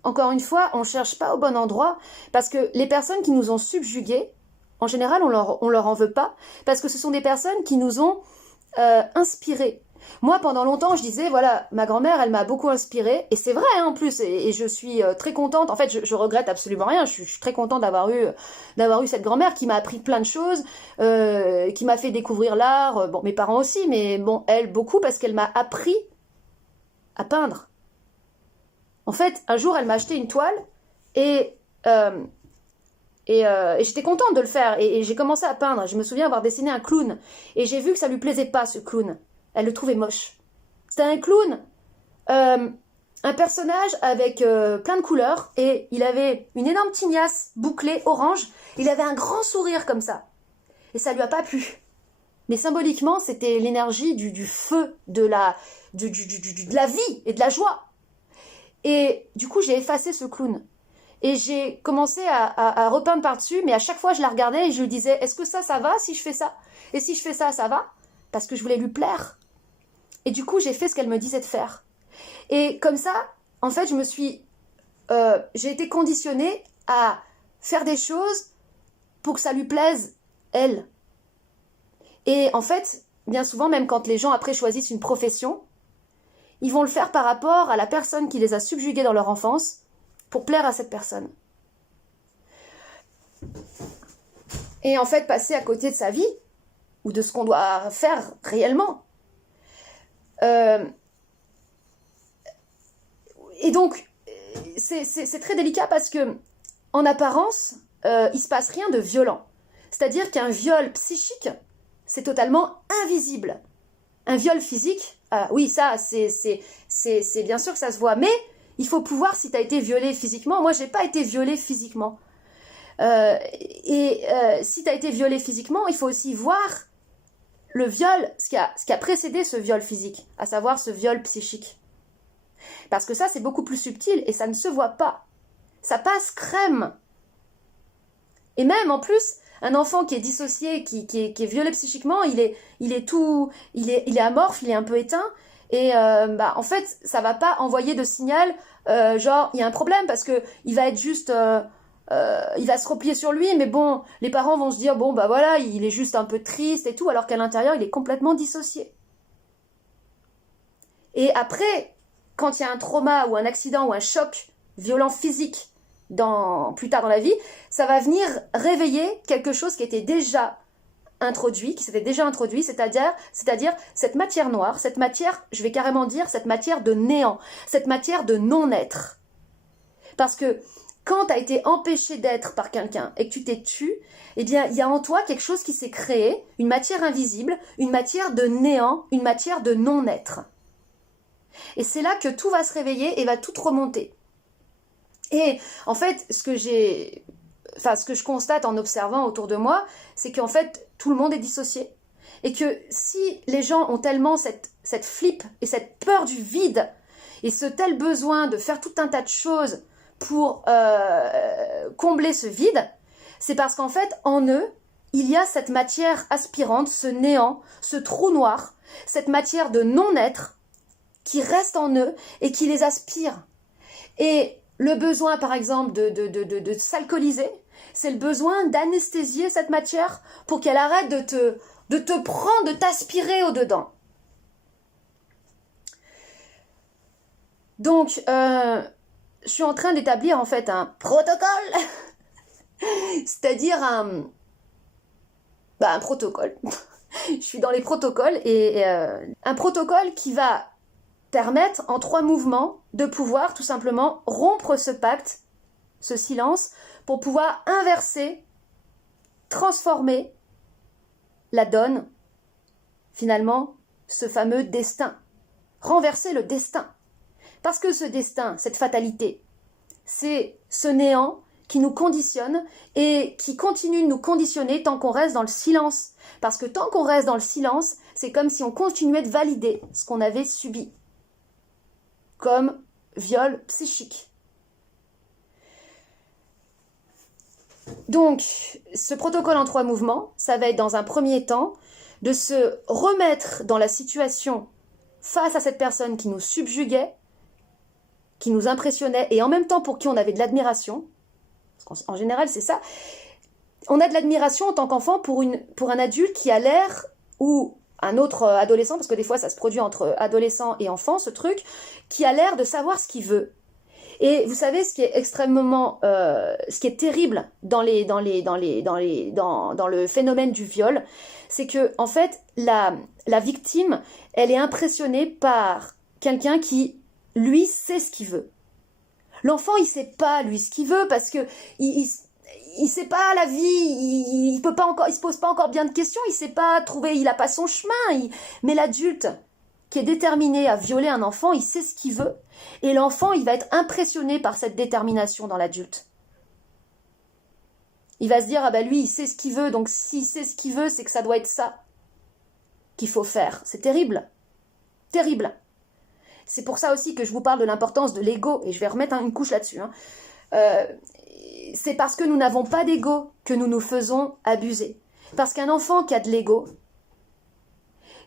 encore une fois, on ne cherche pas au bon endroit parce que les personnes qui nous ont subjugués, en général, on leur en veut pas parce que ce sont des personnes qui nous ont inspirés. Moi, pendant longtemps, je disais, voilà, ma grand-mère, elle m'a beaucoup inspirée, et c'est vrai, hein, en plus, et je suis très contente, en fait, je regrette absolument rien, je suis très contente d'avoir eu cette grand-mère qui m'a appris plein de choses, qui m'a fait découvrir l'art, bon, mes parents aussi, mais bon, elle, beaucoup, parce qu'elle m'a appris à peindre. En fait, un jour, elle m'a acheté une toile, et j'étais contente de le faire, et j'ai commencé à peindre, je me souviens avoir dessiné un clown, et j'ai vu que ça lui plaisait pas, ce clown. Elle le trouvait moche. C'était un clown, un personnage avec plein de couleurs, et il avait une énorme tignasse bouclée orange, il avait un grand sourire comme ça. Et ça lui a pas plu. Mais symboliquement, c'était l'énergie du feu, de la vie et de la joie. Et du coup, j'ai effacé ce clown. Et j'ai commencé à repeindre par-dessus, mais à chaque fois, je la regardais et je lui disais, est-ce que ça va si je fais ça? Et si je fais ça, ça va? Parce que je voulais lui plaire. Et du coup, j'ai fait ce qu'elle me disait de faire. Et comme ça, en fait, j'ai été conditionnée à faire des choses pour que ça lui plaise, elle. Et en fait, bien souvent, même quand les gens après choisissent une profession, ils vont le faire par rapport à la personne qui les a subjugués dans leur enfance pour plaire à cette personne. Et en fait, passer à côté de sa vie, ou de ce qu'on doit faire réellement. Et donc, c'est très délicat parce que, en apparence, il se passe rien de violent. C'est-à-dire qu'un viol psychique, c'est totalement invisible. Un viol physique, oui, ça, c'est bien sûr que ça se voit, mais il faut pouvoir, si tu as été violé physiquement, moi, j'ai pas été violée physiquement. Si tu as été violé physiquement, il faut aussi voir le viol, ce qui a précédé ce viol physique, à savoir ce viol psychique. Parce que ça, c'est beaucoup plus subtil et ça ne se voit pas. Ça passe crème. Et même, en plus, un enfant qui est dissocié, qui est violé psychiquement, il est amorphe, il est un peu éteint. Et en fait, ça va pas envoyer de signal, genre, il y a un problème, parce que il va être juste... il va se replier sur lui, mais bon, les parents vont se dire, bon, bah voilà, il est juste un peu triste et tout, alors qu'à l'intérieur, il est complètement dissocié. Et après, quand il y a un trauma ou un accident ou un choc violent physique plus tard dans la vie, ça va venir réveiller quelque chose qui était déjà introduit, qui s'était déjà introduit, c'est-à-dire cette matière noire, cette matière, je vais carrément dire, cette matière de néant, cette matière de non-être. Parce que quand tu as été empêché d'être par quelqu'un et que tu t'es tu, eh bien, il y a en toi quelque chose qui s'est créé, une matière invisible, une matière de néant, une matière de non-être. Et c'est là que tout va se réveiller et va tout remonter. Et en fait, ce que je constate en observant autour de moi, c'est qu'en fait, tout le monde est dissocié. Et que si les gens ont tellement cette flippe et cette peur du vide, et ce tel besoin de faire tout un tas de choses pour combler ce vide, c'est parce qu'en fait, en eux, il y a cette matière aspirante, ce néant, ce trou noir, cette matière de non-être qui reste en eux et qui les aspire. Et le besoin, par exemple, de s'alcooliser, c'est le besoin d'anesthésier cette matière pour qu'elle arrête de te prendre, de t'aspirer au-dedans. Donc, je suis en train d'établir en fait un protocole, c'est-à-dire un protocole. Je suis dans les protocoles et un protocole qui va permettre en 3 mouvements de pouvoir tout simplement rompre ce pacte, ce silence, pour pouvoir inverser, transformer la donne, finalement, ce fameux destin. Renverser le destin. Parce que ce destin, cette fatalité, c'est ce néant qui nous conditionne et qui continue de nous conditionner tant qu'on reste dans le silence. Parce que tant qu'on reste dans le silence, c'est comme si on continuait de valider ce qu'on avait subi. Comme viol psychique. Donc, ce protocole en 3 mouvements, ça va être dans un premier temps de se remettre dans la situation face à cette personne qui nous subjuguait, qui nous impressionnait, et en même temps pour qui on avait de l'admiration. Parce qu'en général, c'est ça. On a de l'admiration en tant qu'enfant pour un adulte qui a l'air, ou un autre adolescent, parce que des fois ça se produit entre adolescents et enfants, ce truc, qui a l'air de savoir ce qu'il veut. Et vous savez, ce qui est extrêmement, ce qui est terrible dans le phénomène du viol, c'est que en fait la victime, elle est impressionnée par quelqu'un qui, lui, sait ce qu'il veut. L'enfant, il sait pas lui ce qu'il veut parce que il sait pas la vie, il peut pas encore, il se pose pas encore bien de questions, il sait pas trouver, il a pas son chemin. Mais l'adulte qui est déterminé à violer un enfant, il sait ce qu'il veut. Et l'enfant, il va être impressionné par cette détermination dans l'adulte. Il va se dire, ah ben lui, il sait ce qu'il veut, donc s'il sait ce qu'il veut, c'est que ça doit être ça qu'il faut faire. C'est terrible. Terrible. C'est pour ça aussi que je vous parle de l'importance de l'ego, et je vais remettre une couche là-dessus. C'est parce que nous n'avons pas d'ego que nous nous faisons abuser. Parce qu'un enfant qui a de l'ego,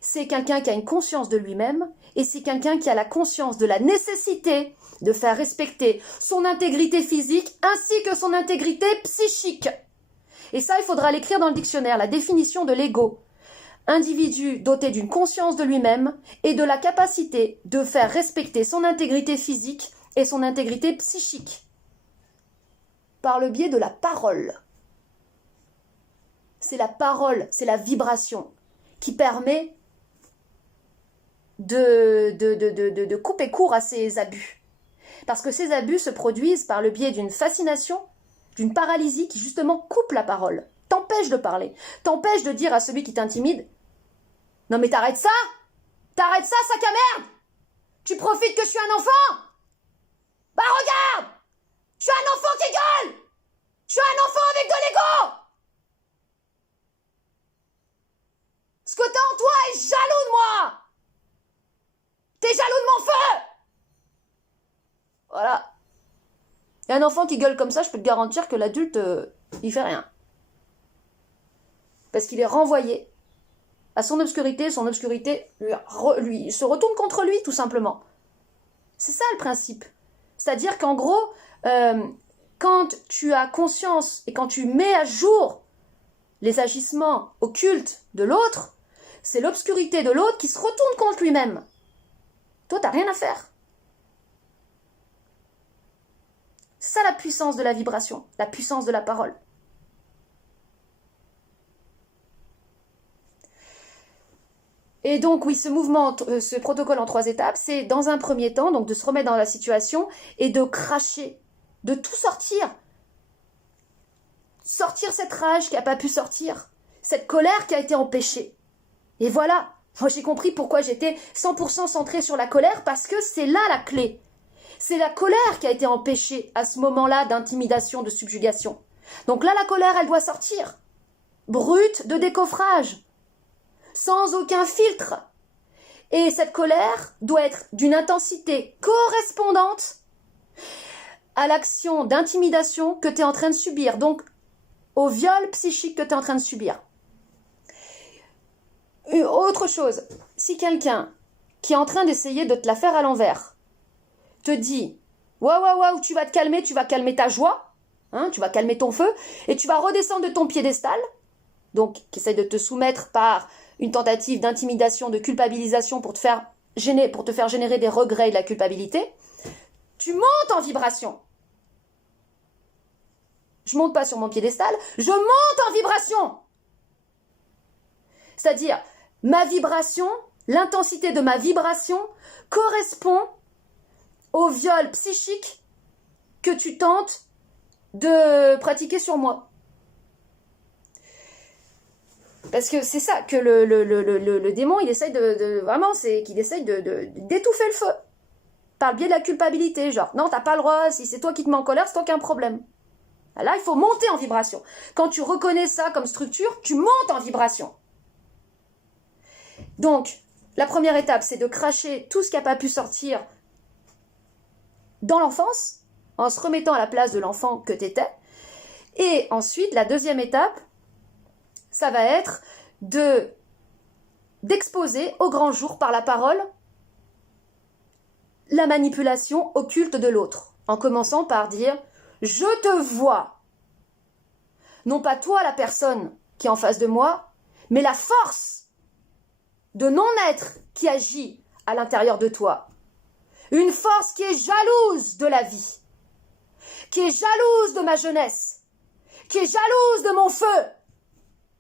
c'est quelqu'un qui a une conscience de lui-même, et c'est quelqu'un qui a la conscience de la nécessité de faire respecter son intégrité physique ainsi que son intégrité psychique. Et ça, il faudra l'écrire dans le dictionnaire, la définition de l'ego. Individu doté d'une conscience de lui-même et de la capacité de faire respecter son intégrité physique et son intégrité psychique par le biais de la parole. C'est la parole, c'est la vibration qui permet de couper court à ces abus. Parce que ces abus se produisent par le biais d'une fascination, d'une paralysie qui justement coupe la parole, t'empêche de parler, t'empêche de dire à celui qui t'intimide « Non mais t'arrêtes ça, sac à merde. Tu profites que je suis un enfant. Bah regarde, je suis un enfant qui gueule. Je suis un enfant avec de l'ego. Ce que t'as en toi est jaloux de moi. T'es jaloux de mon feu. » Voilà. Et un enfant qui gueule comme ça, je peux te garantir que l'adulte, il fait rien. Parce qu'il est renvoyé à son obscurité lui se retourne contre lui, tout simplement. C'est ça le principe. C'est-à-dire qu'en gros, quand tu as conscience et quand tu mets à jour les agissements occultes de l'autre, c'est l'obscurité de l'autre qui se retourne contre lui-même. Toi, t'as rien à faire. C'est ça la puissance de la vibration, la puissance de la parole. Et donc, oui, ce mouvement, ce protocole en 3 étapes, c'est dans un premier temps, donc de se remettre dans la situation et de cracher, de tout sortir. Sortir cette rage qui n'a pas pu sortir, cette colère qui a été empêchée. Et voilà, moi j'ai compris pourquoi j'étais 100% centrée sur la colère, parce que c'est là la clé. C'est la colère qui a été empêchée à ce moment-là d'intimidation, de subjugation. Donc là, la colère, elle doit sortir. Brute de décoffrage. Sans aucun filtre. Et cette colère doit être d'une intensité correspondante à l'action d'intimidation que tu es en train de subir, donc au viol psychique que tu es en train de subir. Autre chose, si quelqu'un qui est en train d'essayer de te la faire à l'envers te dit « Waouh, tu vas te calmer, tu vas calmer ta joie, hein, tu vas calmer ton feu, et tu vas redescendre de ton piédestal », donc qui essaie de te soumettre par une tentative d'intimidation, de culpabilisation pour te faire générer des regrets et de la culpabilité, tu montes en vibration. Je monte pas sur mon piédestal, je monte en vibration. C'est-à-dire, ma vibration, l'intensité de ma vibration correspond au viol psychique que tu tentes de pratiquer sur moi. Parce que c'est ça que le démon, il essaye vraiment, c'est qu'il essaye d'étouffer le feu. Par le biais de la culpabilité, genre, non, t'as pas le droit, si c'est toi qui te mets en colère, c'est toi qui as un problème. Là, il faut monter en vibration. Quand tu reconnais ça comme structure, tu montes en vibration. Donc, la première étape, c'est de cracher tout ce qui n'a pas pu sortir dans l'enfance, en se remettant à la place de l'enfant que tu étais. Et ensuite, la deuxième étape, ça va être d'exposer au grand jour par la parole la manipulation occulte de l'autre, en commençant par dire « Je te vois ». Non pas toi, la personne qui est en face de moi, mais la force de non-être qui agit à l'intérieur de toi. Une force qui est jalouse de la vie, qui est jalouse de ma jeunesse, qui est jalouse de mon feu.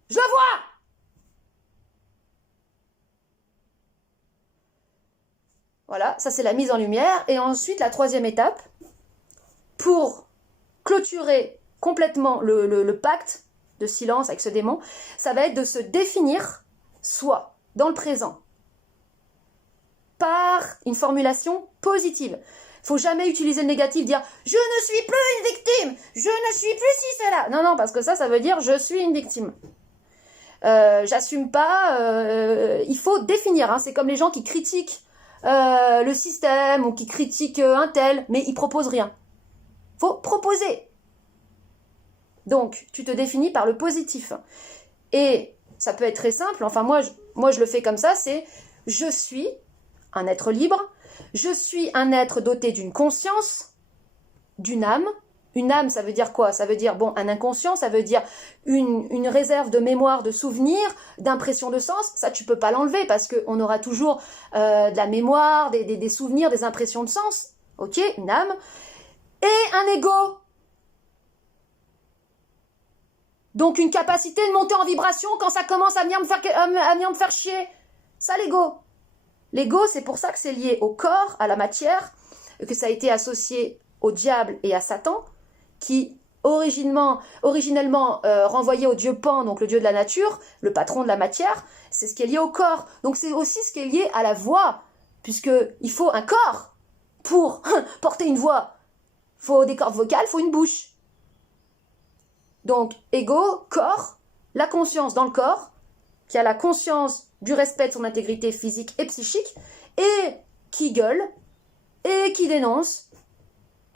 Je le vois! Voilà, ça c'est la mise en lumière. Et ensuite, la troisième étape, pour clôturer complètement le pacte de silence avec ce démon, ça va être de se définir soi, dans le présent, par une formulation positive. Il faut jamais utiliser le négatif, dire « je ne suis plus une victime, je ne suis plus ci, cela ». Non, parce que ça veut dire « je suis une victime ». J'assume pas, il faut définir, hein, c'est comme les gens qui critiquent le système ou qui critiquent un tel, mais ils proposent rien. Faut proposer. Donc, tu te définis par le positif. Et ça peut être très simple, enfin moi je le fais comme ça, c'est « je suis un être libre, je suis un être doté d'une conscience, d'une âme ». Une âme, ça veut dire quoi? Ça veut dire, un inconscient, ça veut dire une réserve de mémoire, de souvenirs, d'impression de sens. Ça, tu peux pas l'enlever parce qu'on aura toujours de la mémoire, des souvenirs, des impressions de sens. Ok, une âme. Et un ego. Donc une capacité de monter en vibration quand ça commence à venir me faire chier. Ça, l'ego. L'ego, c'est pour ça que c'est lié au corps, à la matière, que ça a été associé au diable et à Satan, qui originellement renvoyait au dieu Pan, donc le dieu de la nature, le patron de la matière, c'est ce qui est lié au corps. Donc c'est aussi ce qui est lié à la voix, puisqu'il faut un corps pour porter une voix. Il faut des cordes vocales, il faut une bouche. Donc ego, corps, la conscience dans le corps, qui a la conscience du respect de son intégrité physique et psychique, et qui gueule, et qui dénonce,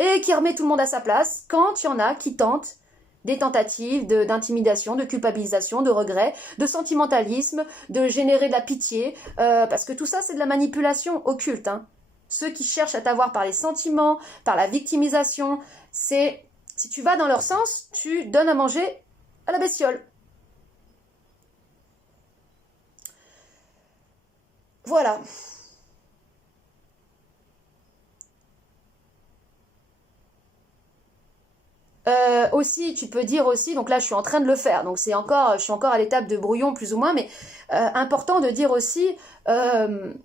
et qui remet tout le monde à sa place quand il y en a qui tentent des tentatives d'intimidation, de culpabilisation, de regret, de sentimentalisme, de générer de la pitié, parce que tout ça c'est de la manipulation occulte. Hein. Ceux qui cherchent à t'avoir par les sentiments, par la victimisation, si tu vas dans leur sens, tu donnes à manger à la bestiole. Voilà. Aussi, tu peux dire aussi, donc là je suis en train de le faire, donc je suis encore à l'étape de brouillon plus ou moins, mais important de dire aussi, je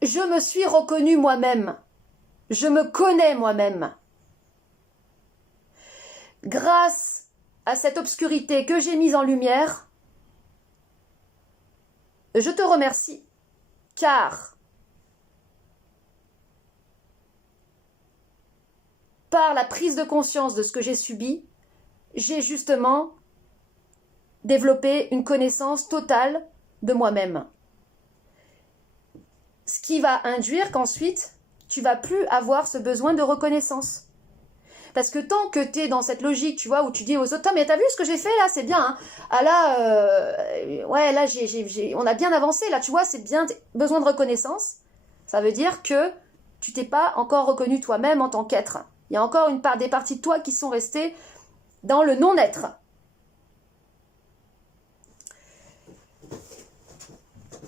me suis reconnue moi-même, je me connais moi-même. Grâce à cette obscurité que j'ai mise en lumière, je te remercie, car par la prise de conscience de ce que j'ai subi, j'ai justement développé une connaissance totale de moi-même. Ce qui va induire qu'ensuite, tu vas plus avoir ce besoin de reconnaissance. Parce que tant que tu es dans cette logique, tu vois, où tu dis aux autres, mais t'as vu ce que j'ai fait là, c'est bien, hein. Ah là, ouais, là, on a bien avancé, là, tu vois, c'est bien, besoin de reconnaissance. Ça veut dire que tu t'es pas encore reconnu toi-même en tant qu'être. Il y a encore des parties de toi qui sont restées dans le non-être.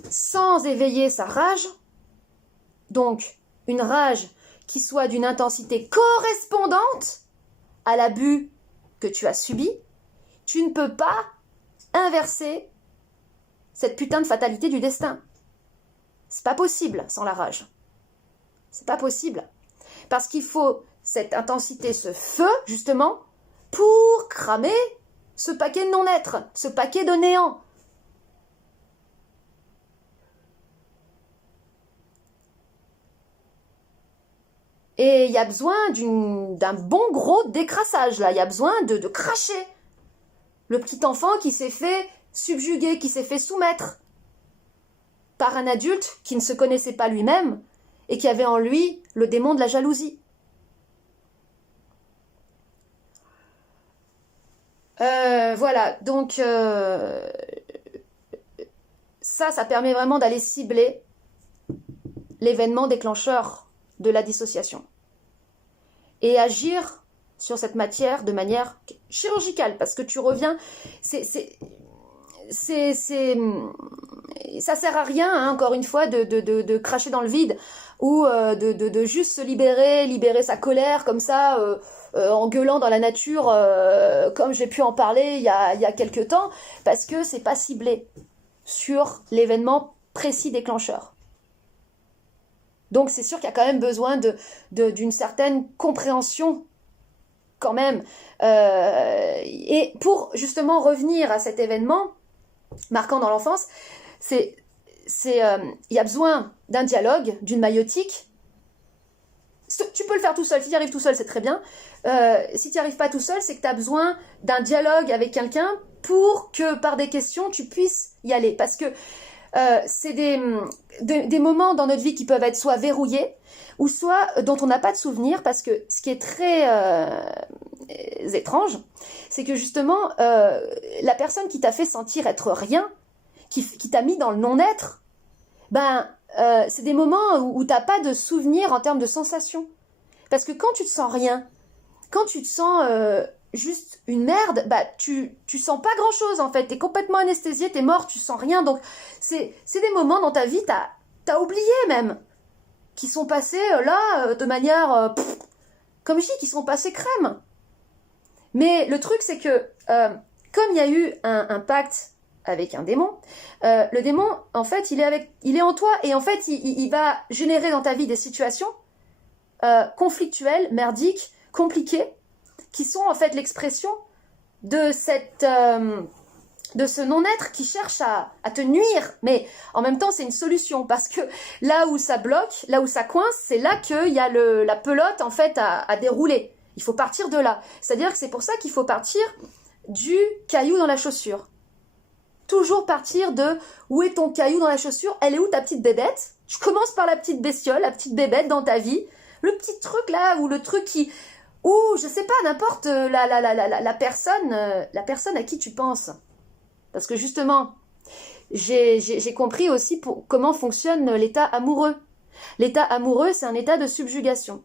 Sans éveiller sa rage, donc une rage qui soit d'une intensité correspondante à l'abus que tu as subi, tu ne peux pas inverser cette putain de fatalité du destin. C'est pas possible sans la rage. C'est pas possible. Parce qu'il faut cette intensité, ce feu, justement, pour cramer ce paquet de non-être, ce paquet de néant. Et il y a besoin d'un bon gros décrassage, là. Il y a besoin de cracher. Le petit enfant qui s'est fait subjuguer, qui s'est fait soumettre par un adulte qui ne se connaissait pas lui-même et qui avait en lui le démon de la jalousie. Voilà, donc ça permet vraiment d'aller cibler l'événement déclencheur de la dissociation et agir sur cette matière de manière chirurgicale, parce que tu reviens, ça sert à rien, hein, encore une fois, de cracher dans le vide ou de juste se libérer sa colère comme ça, en gueulant dans la nature, comme j'ai pu en parler il y a quelques temps, parce que c'est pas ciblé sur l'événement précis déclencheur. Donc c'est sûr qu'il y a quand même besoin d'une certaine compréhension quand même. Et pour justement revenir à cet événement marquant dans l'enfance, il y a besoin d'un dialogue, d'une maïotique. Tu peux le faire tout seul. Si tu y arrives tout seul, c'est très bien. Si tu n'y arrives pas tout seul, c'est que tu as besoin d'un dialogue avec quelqu'un pour que par des questions, tu puisses y aller. Parce que c'est des moments dans notre vie qui peuvent être soit verrouillés ou soit dont on n'a pas de souvenir, parce que ce qui est très étrange, c'est que justement la personne qui t'a fait sentir être rien, qui t'a mis dans le non-être, c'est des moments où t'as pas de souvenir en termes de sensations. Parce que quand tu te sens rien, quand tu te sens juste une merde, tu sens pas grand chose en fait, t'es complètement anesthésié, t'es mort, tu sens rien. Donc c'est des moments dans ta vie, t'as oublié même, qui sont passés là de manière, comme je dis, qui sont passés crème. Mais le truc c'est que comme il y a eu un pacte avec un démon, le démon en fait il est en toi, et en fait il va générer dans ta vie des situations conflictuelles, merdiques, compliquées, qui sont en fait l'expression de ce non-être qui cherche à te nuire. Mais en même temps, c'est une solution, parce que là où ça bloque, là où ça coince, c'est là qu'il y a la pelote en fait à dérouler. Il faut partir de là. C'est-à-dire que c'est pour ça qu'il faut partir du caillou dans la chaussure. Toujours partir de où est ton caillou dans la chaussure, elle est où ta petite bébête. Tu commences par la petite bestiole, la petite bébête dans ta vie, le petit truc là, ou le truc ou je sais pas, n'importe la personne à qui tu penses. Parce que justement, j'ai compris aussi comment fonctionne l'état amoureux. L'état amoureux, c'est un état de subjugation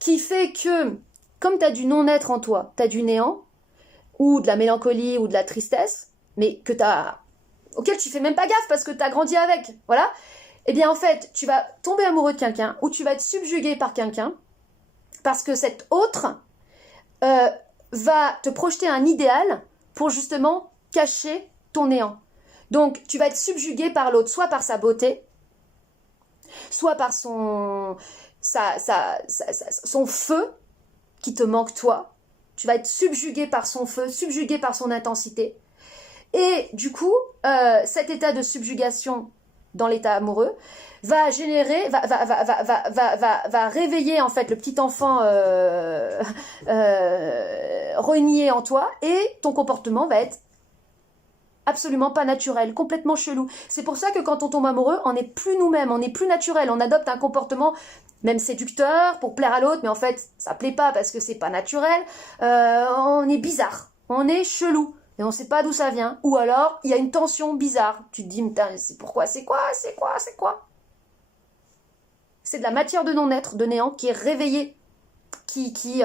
qui fait que, comme tu as du non-être en toi, tu as du néant, ou de la mélancolie, ou de la tristesse, mais auquel tu fais même pas gaffe parce que tu as grandi avec, voilà, eh bien en fait, tu vas tomber amoureux de quelqu'un, ou tu vas être subjugué par quelqu'un, parce que cet autre va te projeter un idéal pour justement cacher ton néant. Donc tu vas être subjugué par l'autre, soit par sa beauté, soit par son feu qui te manque toi. Tu vas être subjugué par son feu, subjugué par son intensité. Et du coup, cet état de subjugation dans l'état amoureux va générer, va réveiller en fait le petit enfant renié en toi, et ton comportement va être absolument pas naturel, complètement chelou. C'est pour ça que quand on tombe amoureux, on n'est plus nous-mêmes, on n'est plus naturel, on adopte un comportement même séducteur pour plaire à l'autre, mais en fait ça plaît pas parce que c'est pas naturel. On est bizarre, on est chelou. Et on sait pas d'où ça vient. Ou alors, il y a une tension bizarre. Tu te dis, c'est pourquoi, c'est quoi? C'est de la matière de non-être, de néant, qui est réveillée. Qui est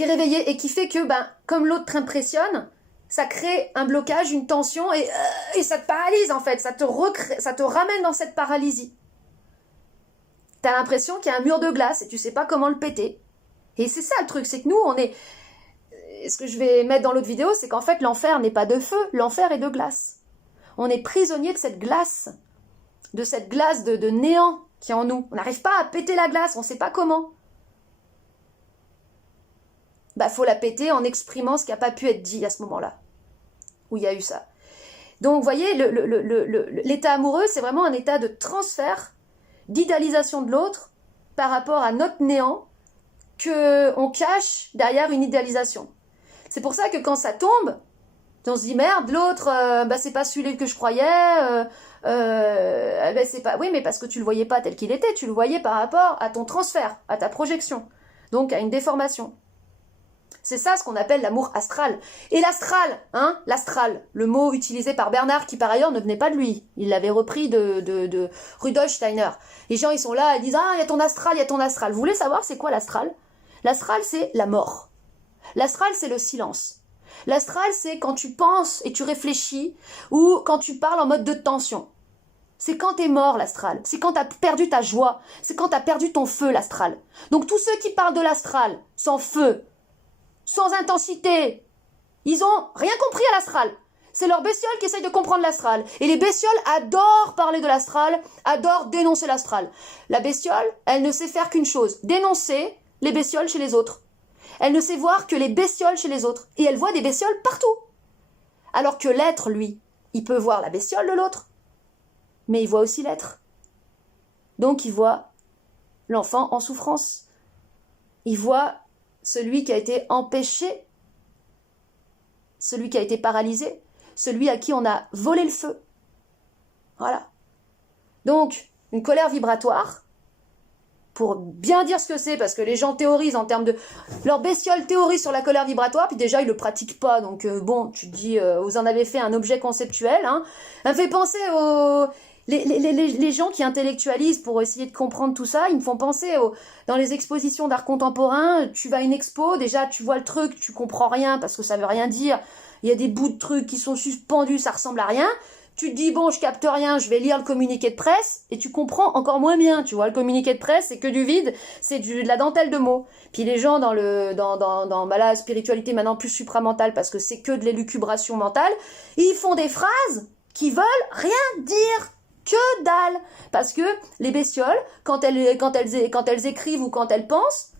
réveillée et qui fait que, comme l'autre t'impressionne, ça crée un blocage, une tension, et ça te paralyse, en fait. Ça te ramène dans cette paralysie. T'as l'impression qu'il y a un mur de glace et tu sais pas comment le péter. Et c'est ça le truc, c'est que nous, on est... Ce que je vais mettre dans l'autre vidéo, c'est qu'en fait, l'enfer n'est pas de feu, l'enfer est de glace. On est prisonnier de cette glace de néant qui est en nous. On n'arrive pas à péter la glace, on ne sait pas comment. bah faut la péter en exprimant ce qui n'a pas pu être dit à ce moment-là, où il y a eu ça. Donc, vous voyez, l'état amoureux, c'est vraiment un état de transfert, d'idéalisation de l'autre par rapport à notre néant qu'on cache derrière une idéalisation. C'est pour ça que quand ça tombe, on se dit merde, l'autre, bah c'est pas celui que je croyais, bah c'est pas. Oui, mais parce que tu le voyais pas tel qu'il était, tu le voyais par rapport à ton transfert, à ta projection, donc à une déformation. C'est ça ce qu'on appelle l'amour astral. Et l'astral, l'astral, le mot utilisé par Bernard, qui par ailleurs ne venait pas de lui. Il l'avait repris de Rudolf Steiner. Les gens, ils sont là, ils disent « Ah, il y a ton astral, il y a ton astral ». Vous voulez savoir c'est quoi l'astral? L'astral, c'est la mort. L'astral, c'est le silence. L'astral, c'est quand tu penses et tu réfléchis, ou quand tu parles en mode de tension. C'est quand t'es mort, l'astral. C'est quand t'as perdu ta joie. C'est quand t'as perdu ton feu, l'astral. Donc tous ceux qui parlent de l'astral, sans feu, sans intensité, ils ont rien compris à l'astral. C'est leur bestiole qui essaye de comprendre l'astral. Et les bestioles adorent parler de l'astral, adorent dénoncer l'astral. La bestiole, elle ne sait faire qu'une chose, dénoncer les bestioles chez les autres. Elle ne sait voir que les bestioles chez les autres. Et elle voit des bestioles partout. Alors que l'être, lui, il peut voir la bestiole de l'autre, mais il voit aussi l'être. Donc il voit l'enfant en souffrance. Il voit celui qui a été empêché, celui qui a été paralysé, celui à qui on a volé le feu. Voilà. Donc, une colère vibratoire, pour bien dire ce que c'est, parce que les gens théorisent en termes de... Leur bestiole théorise sur la colère vibratoire, puis déjà, ils le pratiquent pas, donc bon, tu te dis, vous en avez fait un objet conceptuel, hein. Ça me fait penser aux... Les gens qui intellectualisent pour essayer de comprendre tout ça, ils me font penser dans les expositions d'art contemporain, tu vas à une expo, déjà tu vois le truc, tu comprends rien parce que ça veut rien dire, il y a des bouts de trucs qui sont suspendus, ça ressemble à rien, tu te dis bon je capte rien, je vais lire le communiqué de presse, et tu comprends encore moins bien, tu vois, le communiqué de presse c'est que du vide, c'est de la dentelle de mots. Puis les gens dans la spiritualité maintenant plus supramentale, parce que c'est que de l'élucubration mentale, ils font des phrases qui veulent rien dire. Que dalle. Parce que les bestioles, quand elles écrivent ou quand elles pensent,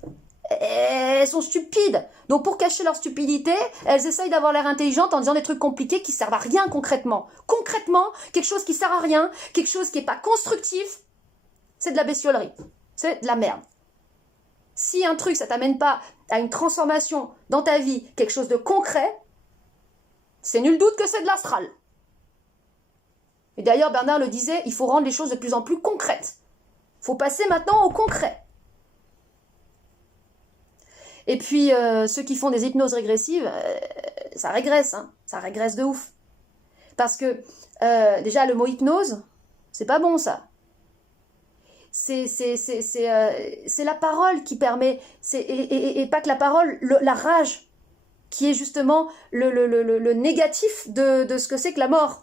elles sont stupides. Donc pour cacher leur stupidité, elles essayent d'avoir l'air intelligentes en disant des trucs compliqués qui servent à rien concrètement. Concrètement, quelque chose qui sert à rien, quelque chose qui est pas constructif, c'est de la bestiolerie. C'est de la merde. Si un truc, ça t'amène pas à une transformation dans ta vie, quelque chose de concret, c'est nul doute que c'est de l'astral. Et d'ailleurs, Bernard le disait, il faut rendre les choses de plus en plus concrètes. Il faut passer maintenant au concret. Et puis, ceux qui font des hypnoses régressives, ça régresse, hein. Ça régresse de ouf. Parce que, déjà, le mot hypnose, c'est pas bon, ça. C'est la parole qui permet, et pas que la parole, la rage, qui est justement le négatif de ce que c'est que la mort.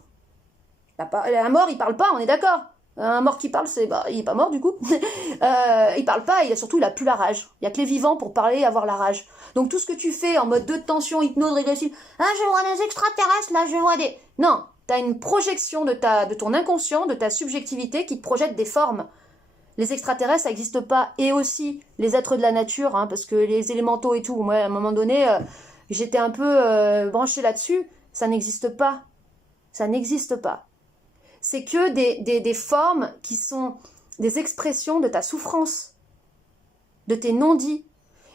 Un mort, il parle pas, on est d'accord. Un mort qui parle, il est pas mort du coup. Il parle pas, il a plus la rage. Il y a que les vivants pour parler et avoir la rage. Donc tout ce que tu fais en mode de tension, hypnose régressive, je vois des extraterrestres, là, je vois des... Non, t'as une projection de ton inconscient, de ta subjectivité qui te projette des formes. Les extraterrestres, ça n'existe pas. Et aussi les êtres de la nature, hein, parce que les élémentaux et tout, moi, à un moment donné, j'étais un peu branchée là-dessus. Ça n'existe pas. Ça n'existe pas. C'est que des formes qui sont des expressions de ta souffrance, de tes non-dits.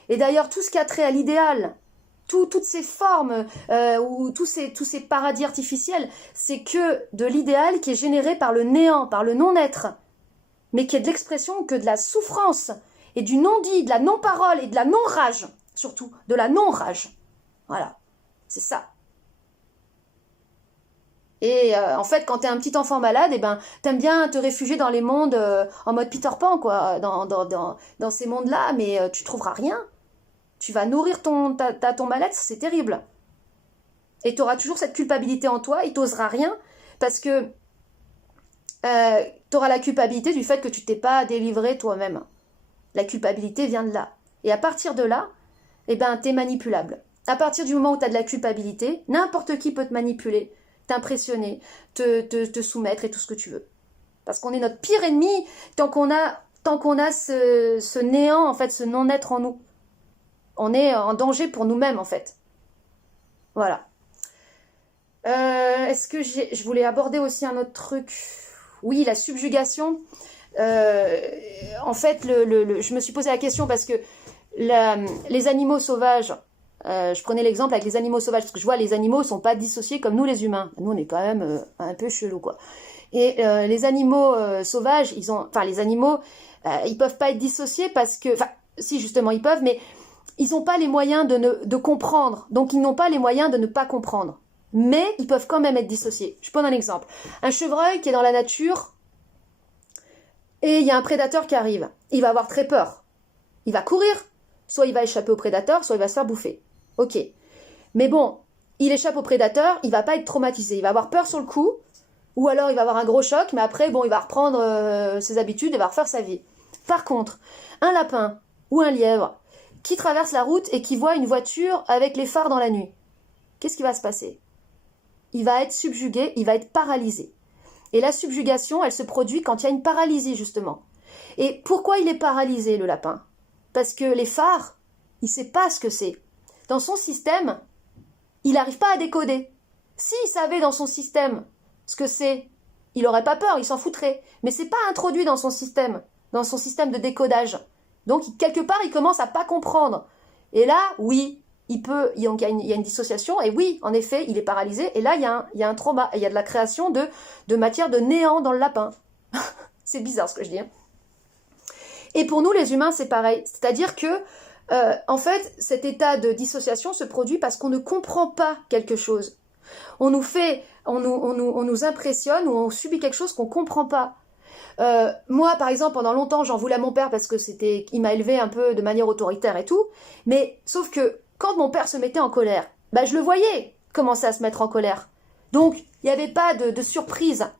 Et d'ailleurs, tout ce qui a trait à l'idéal, toutes ces formes, ou tous ces paradis artificiels, c'est que de l'idéal qui est généré par le néant, par le non-être, mais qui est de l'expression que de la souffrance, et du non-dit, de la non-parole, et de la non-rage, surtout, de la non-rage. Voilà, c'est ça. Et en fait, quand t'es un petit enfant malade, t'aimes bien te réfugier dans les mondes en mode Peter Pan, quoi, dans ces mondes-là, mais tu trouveras rien. Tu vas nourrir ton mal-être, c'est terrible. Et t'auras toujours cette culpabilité en toi, et t'oseras rien, parce que t'auras la culpabilité du fait que tu t'es pas délivré toi-même. La culpabilité vient de là. Et à partir de là, t'es manipulable. À partir du moment où t'as de la culpabilité, n'importe qui peut te manipuler, t'impressionner, te soumettre et tout ce que tu veux. Parce qu'on est notre pire ennemi tant qu'on a ce néant, en fait, ce non-être en nous. on est en danger pour nous-mêmes, en fait. Voilà. Est-ce que je voulais aborder aussi un autre truc? Oui, la subjugation. En fait, je me suis posé la question parce que les animaux sauvages, je prenais l'exemple avec les animaux sauvages, parce que je vois les animaux ne sont pas dissociés comme nous les humains. Nous, on est quand même un peu chelou, quoi. Et les animaux sauvages, les animaux, ils peuvent pas être dissociés parce que, si justement ils peuvent, mais ils n'ont pas les moyens de comprendre. Donc ils n'ont pas les moyens de ne pas comprendre. Mais ils peuvent quand même être dissociés. Je prends un exemple. Un chevreuil qui est dans la nature et il y a un prédateur qui arrive. Il va avoir très peur. Il va courir. Soit il va échapper au prédateur, soit il va se faire bouffer. Ok. Mais bon, il échappe au prédateur, il va pas être traumatisé. Il va avoir peur sur le coup, ou alors il va avoir un gros choc, mais après, bon, il va reprendre ses habitudes et va refaire sa vie. Par contre, un lapin ou un lièvre qui traverse la route et qui voit une voiture avec les phares dans la nuit, qu'est-ce qui va se passer? Il va être subjugué, il va être paralysé. Et la subjugation, elle se produit quand il y a une paralysie, justement. Et pourquoi il est paralysé, le lapin? Parce que les phares, il ne sait pas ce que c'est. Dans son système, il n'arrive pas à décoder. S'il savait dans son système ce que c'est, il n'aurait pas peur, il s'en foutrait. Mais ce n'est pas introduit dans son système de décodage. Donc, quelque part, il commence à pas comprendre. Et là, oui, il y a une dissociation, et oui, en effet, il est paralysé, et là, il y a un trauma, et il y a de la création de matière de néant dans le lapin. C'est bizarre ce que je dis. Hein. Et pour nous, les humains, c'est pareil. C'est-à-dire que, en fait, cet état de dissociation se produit parce qu'on ne comprend pas quelque chose. On nous impressionne, ou on subit quelque chose qu'on ne comprend pas. Moi, par exemple, pendant longtemps, j'en voulais à mon père parce que il m'a élevé un peu de manière autoritaire et tout. Mais sauf que quand mon père se mettait en colère, je le voyais commencer à se mettre en colère. Donc, il n'y avait pas de surprise.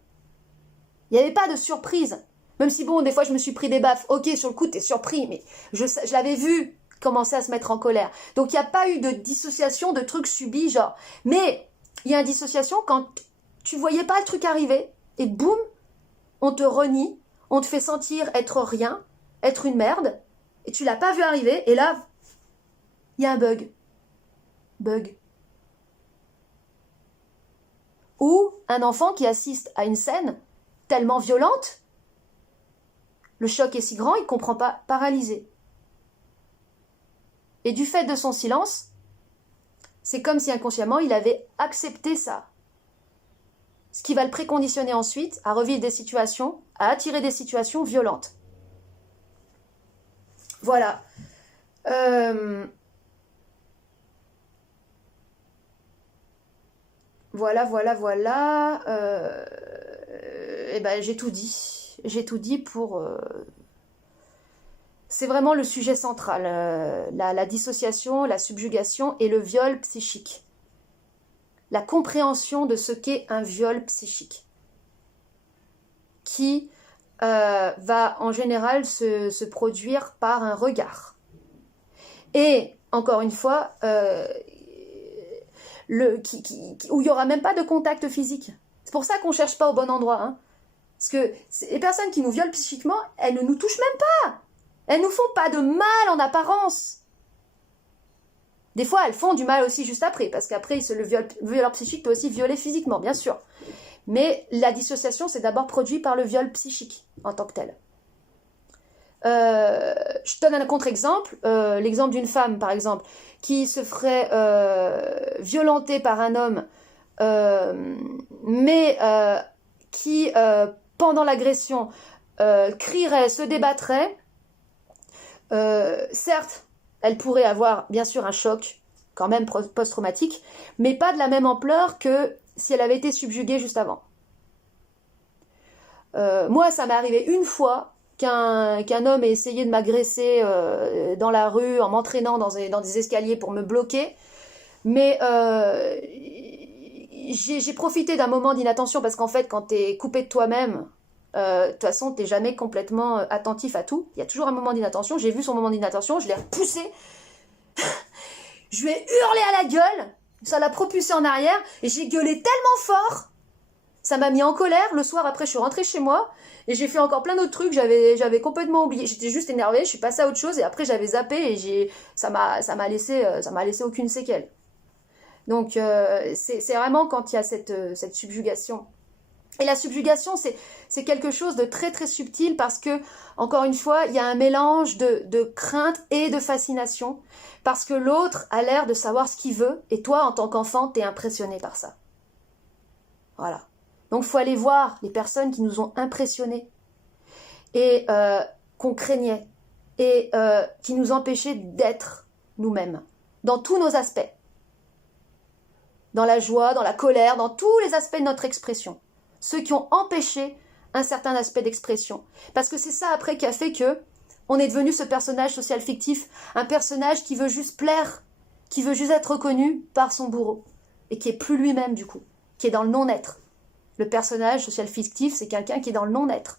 Il n'y avait pas de surprise. Même si, bon, des fois, je me suis pris des baffes. Ok, sur le coup, t'es surpris, mais je l'avais vu commencer à se mettre en colère. Donc, il n'y a pas eu de dissociation de trucs subis, genre. Mais il y a une dissociation quand tu voyais pas le truc arriver, et boum, on te renie, on te fait sentir être rien, être une merde, et tu l'as pas vu arriver, et là, il y a un bug. Ou un enfant qui assiste à une scène tellement violente, le choc est si grand, il ne comprend pas, paralysé. Et du fait de son silence, c'est comme si inconsciemment il avait accepté ça. Ce qui va le préconditionner ensuite à revivre des situations, à attirer des situations violentes. Voilà. Voilà. J'ai tout dit. J'ai tout dit pour... C'est vraiment le sujet central. La dissociation, la subjugation et le viol psychique. La compréhension de ce qu'est un viol psychique. Qui va en général se produire par un regard. Et, encore une fois, où il n'y aura même pas de contact physique. C'est pour ça qu'on ne cherche pas au bon endroit. Hein. Parce que les personnes qui nous violent psychiquement, elles ne nous touchent même pas. Elles ne nous font pas de mal en apparence. Des fois, elles font du mal aussi juste après, parce qu'après, le violeur psychique peut aussi violer physiquement, bien sûr. Mais la dissociation, c'est d'abord produit par le viol psychique, en tant que tel. Je te donne un contre-exemple, l'exemple d'une femme, par exemple, qui se ferait violenter par un homme, mais qui, pendant l'agression, crierait, se débattrait. Certes, elle pourrait avoir, bien sûr, un choc, quand même post-traumatique, mais pas de la même ampleur que si elle avait été subjuguée juste avant. Moi, ça m'est arrivé une fois qu'un homme ait essayé de m'agresser dans la rue en m'entraînant dans des escaliers pour me bloquer. Mais j'ai profité d'un moment d'inattention parce qu'en fait, quand tu es coupé de toi-même, de toute façon, tu n'es jamais complètement attentif à tout. Il y a toujours un moment d'inattention. J'ai vu son moment d'inattention, je l'ai repoussé. Je lui ai hurlé à la gueule. Ça l'a propulsé en arrière et j'ai gueulé tellement fort. Ça m'a mis en colère. Le soir, après, je suis rentrée chez moi et j'ai fait encore plein d'autres trucs. J'avais complètement oublié. J'étais juste énervée. Je suis passée à autre chose et après, j'avais zappé et ça m'a laissé aucune séquelle. Donc, c'est vraiment quand il y a cette subjugation. Et la subjugation, c'est quelque chose de très très subtil parce que, encore une fois, il y a un mélange de crainte et de fascination parce que l'autre a l'air de savoir ce qu'il veut et toi, en tant qu'enfant, t'es impressionné par ça. Voilà. Donc, il faut aller voir les personnes qui nous ont impressionnés et qu'on craignait et qui nous empêchaient d'être nous-mêmes dans tous nos aspects. Dans la joie, dans la colère, dans tous les aspects de notre expression. Ceux qui ont empêché un certain aspect d'expression. Parce que c'est ça après qui a fait que on est devenu ce personnage social fictif, un personnage qui veut juste plaire, qui veut juste être reconnu par son bourreau, et qui est plus lui-même du coup, qui est dans le non-être. Le personnage social fictif, c'est quelqu'un qui est dans le non-être.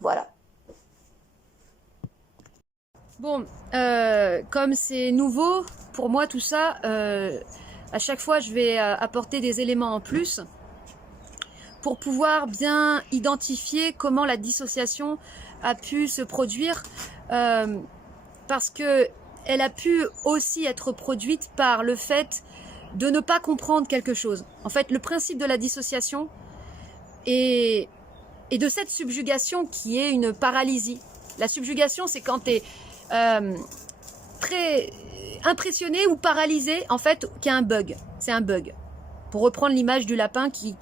Voilà. Bon, comme c'est nouveau, pour moi tout ça, à chaque fois je vais apporter des éléments en plus, pour pouvoir bien identifier comment la dissociation a pu se produire, parce que elle a pu aussi être produite par le fait de ne pas comprendre quelque chose. En fait, le principe de la dissociation et de cette subjugation qui est une paralysie. La subjugation, c'est quand tu es très impressionné ou paralysé, en fait, qu'il y a un bug. C'est un bug. Pour reprendre l'image du lapin qui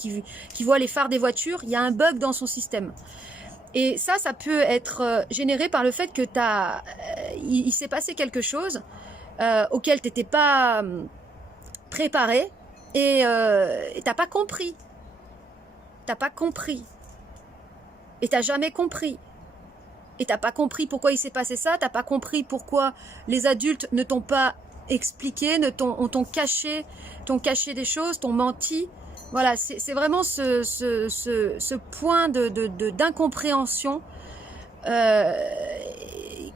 voit les phares des voitures, il y a un bug dans son système. Et ça peut être généré par le fait que il s'est passé quelque chose auquel tu n'étais pas préparé et tu n'as pas compris. Tu n'as pas compris. Et tu n'as jamais compris. Et tu n'as pas compris pourquoi il s'est passé ça, tu n'as pas compris pourquoi les adultes ne t'ont pas expliqué, t'ont caché des choses, t'ont menti. Voilà, c'est vraiment ce point d'incompréhension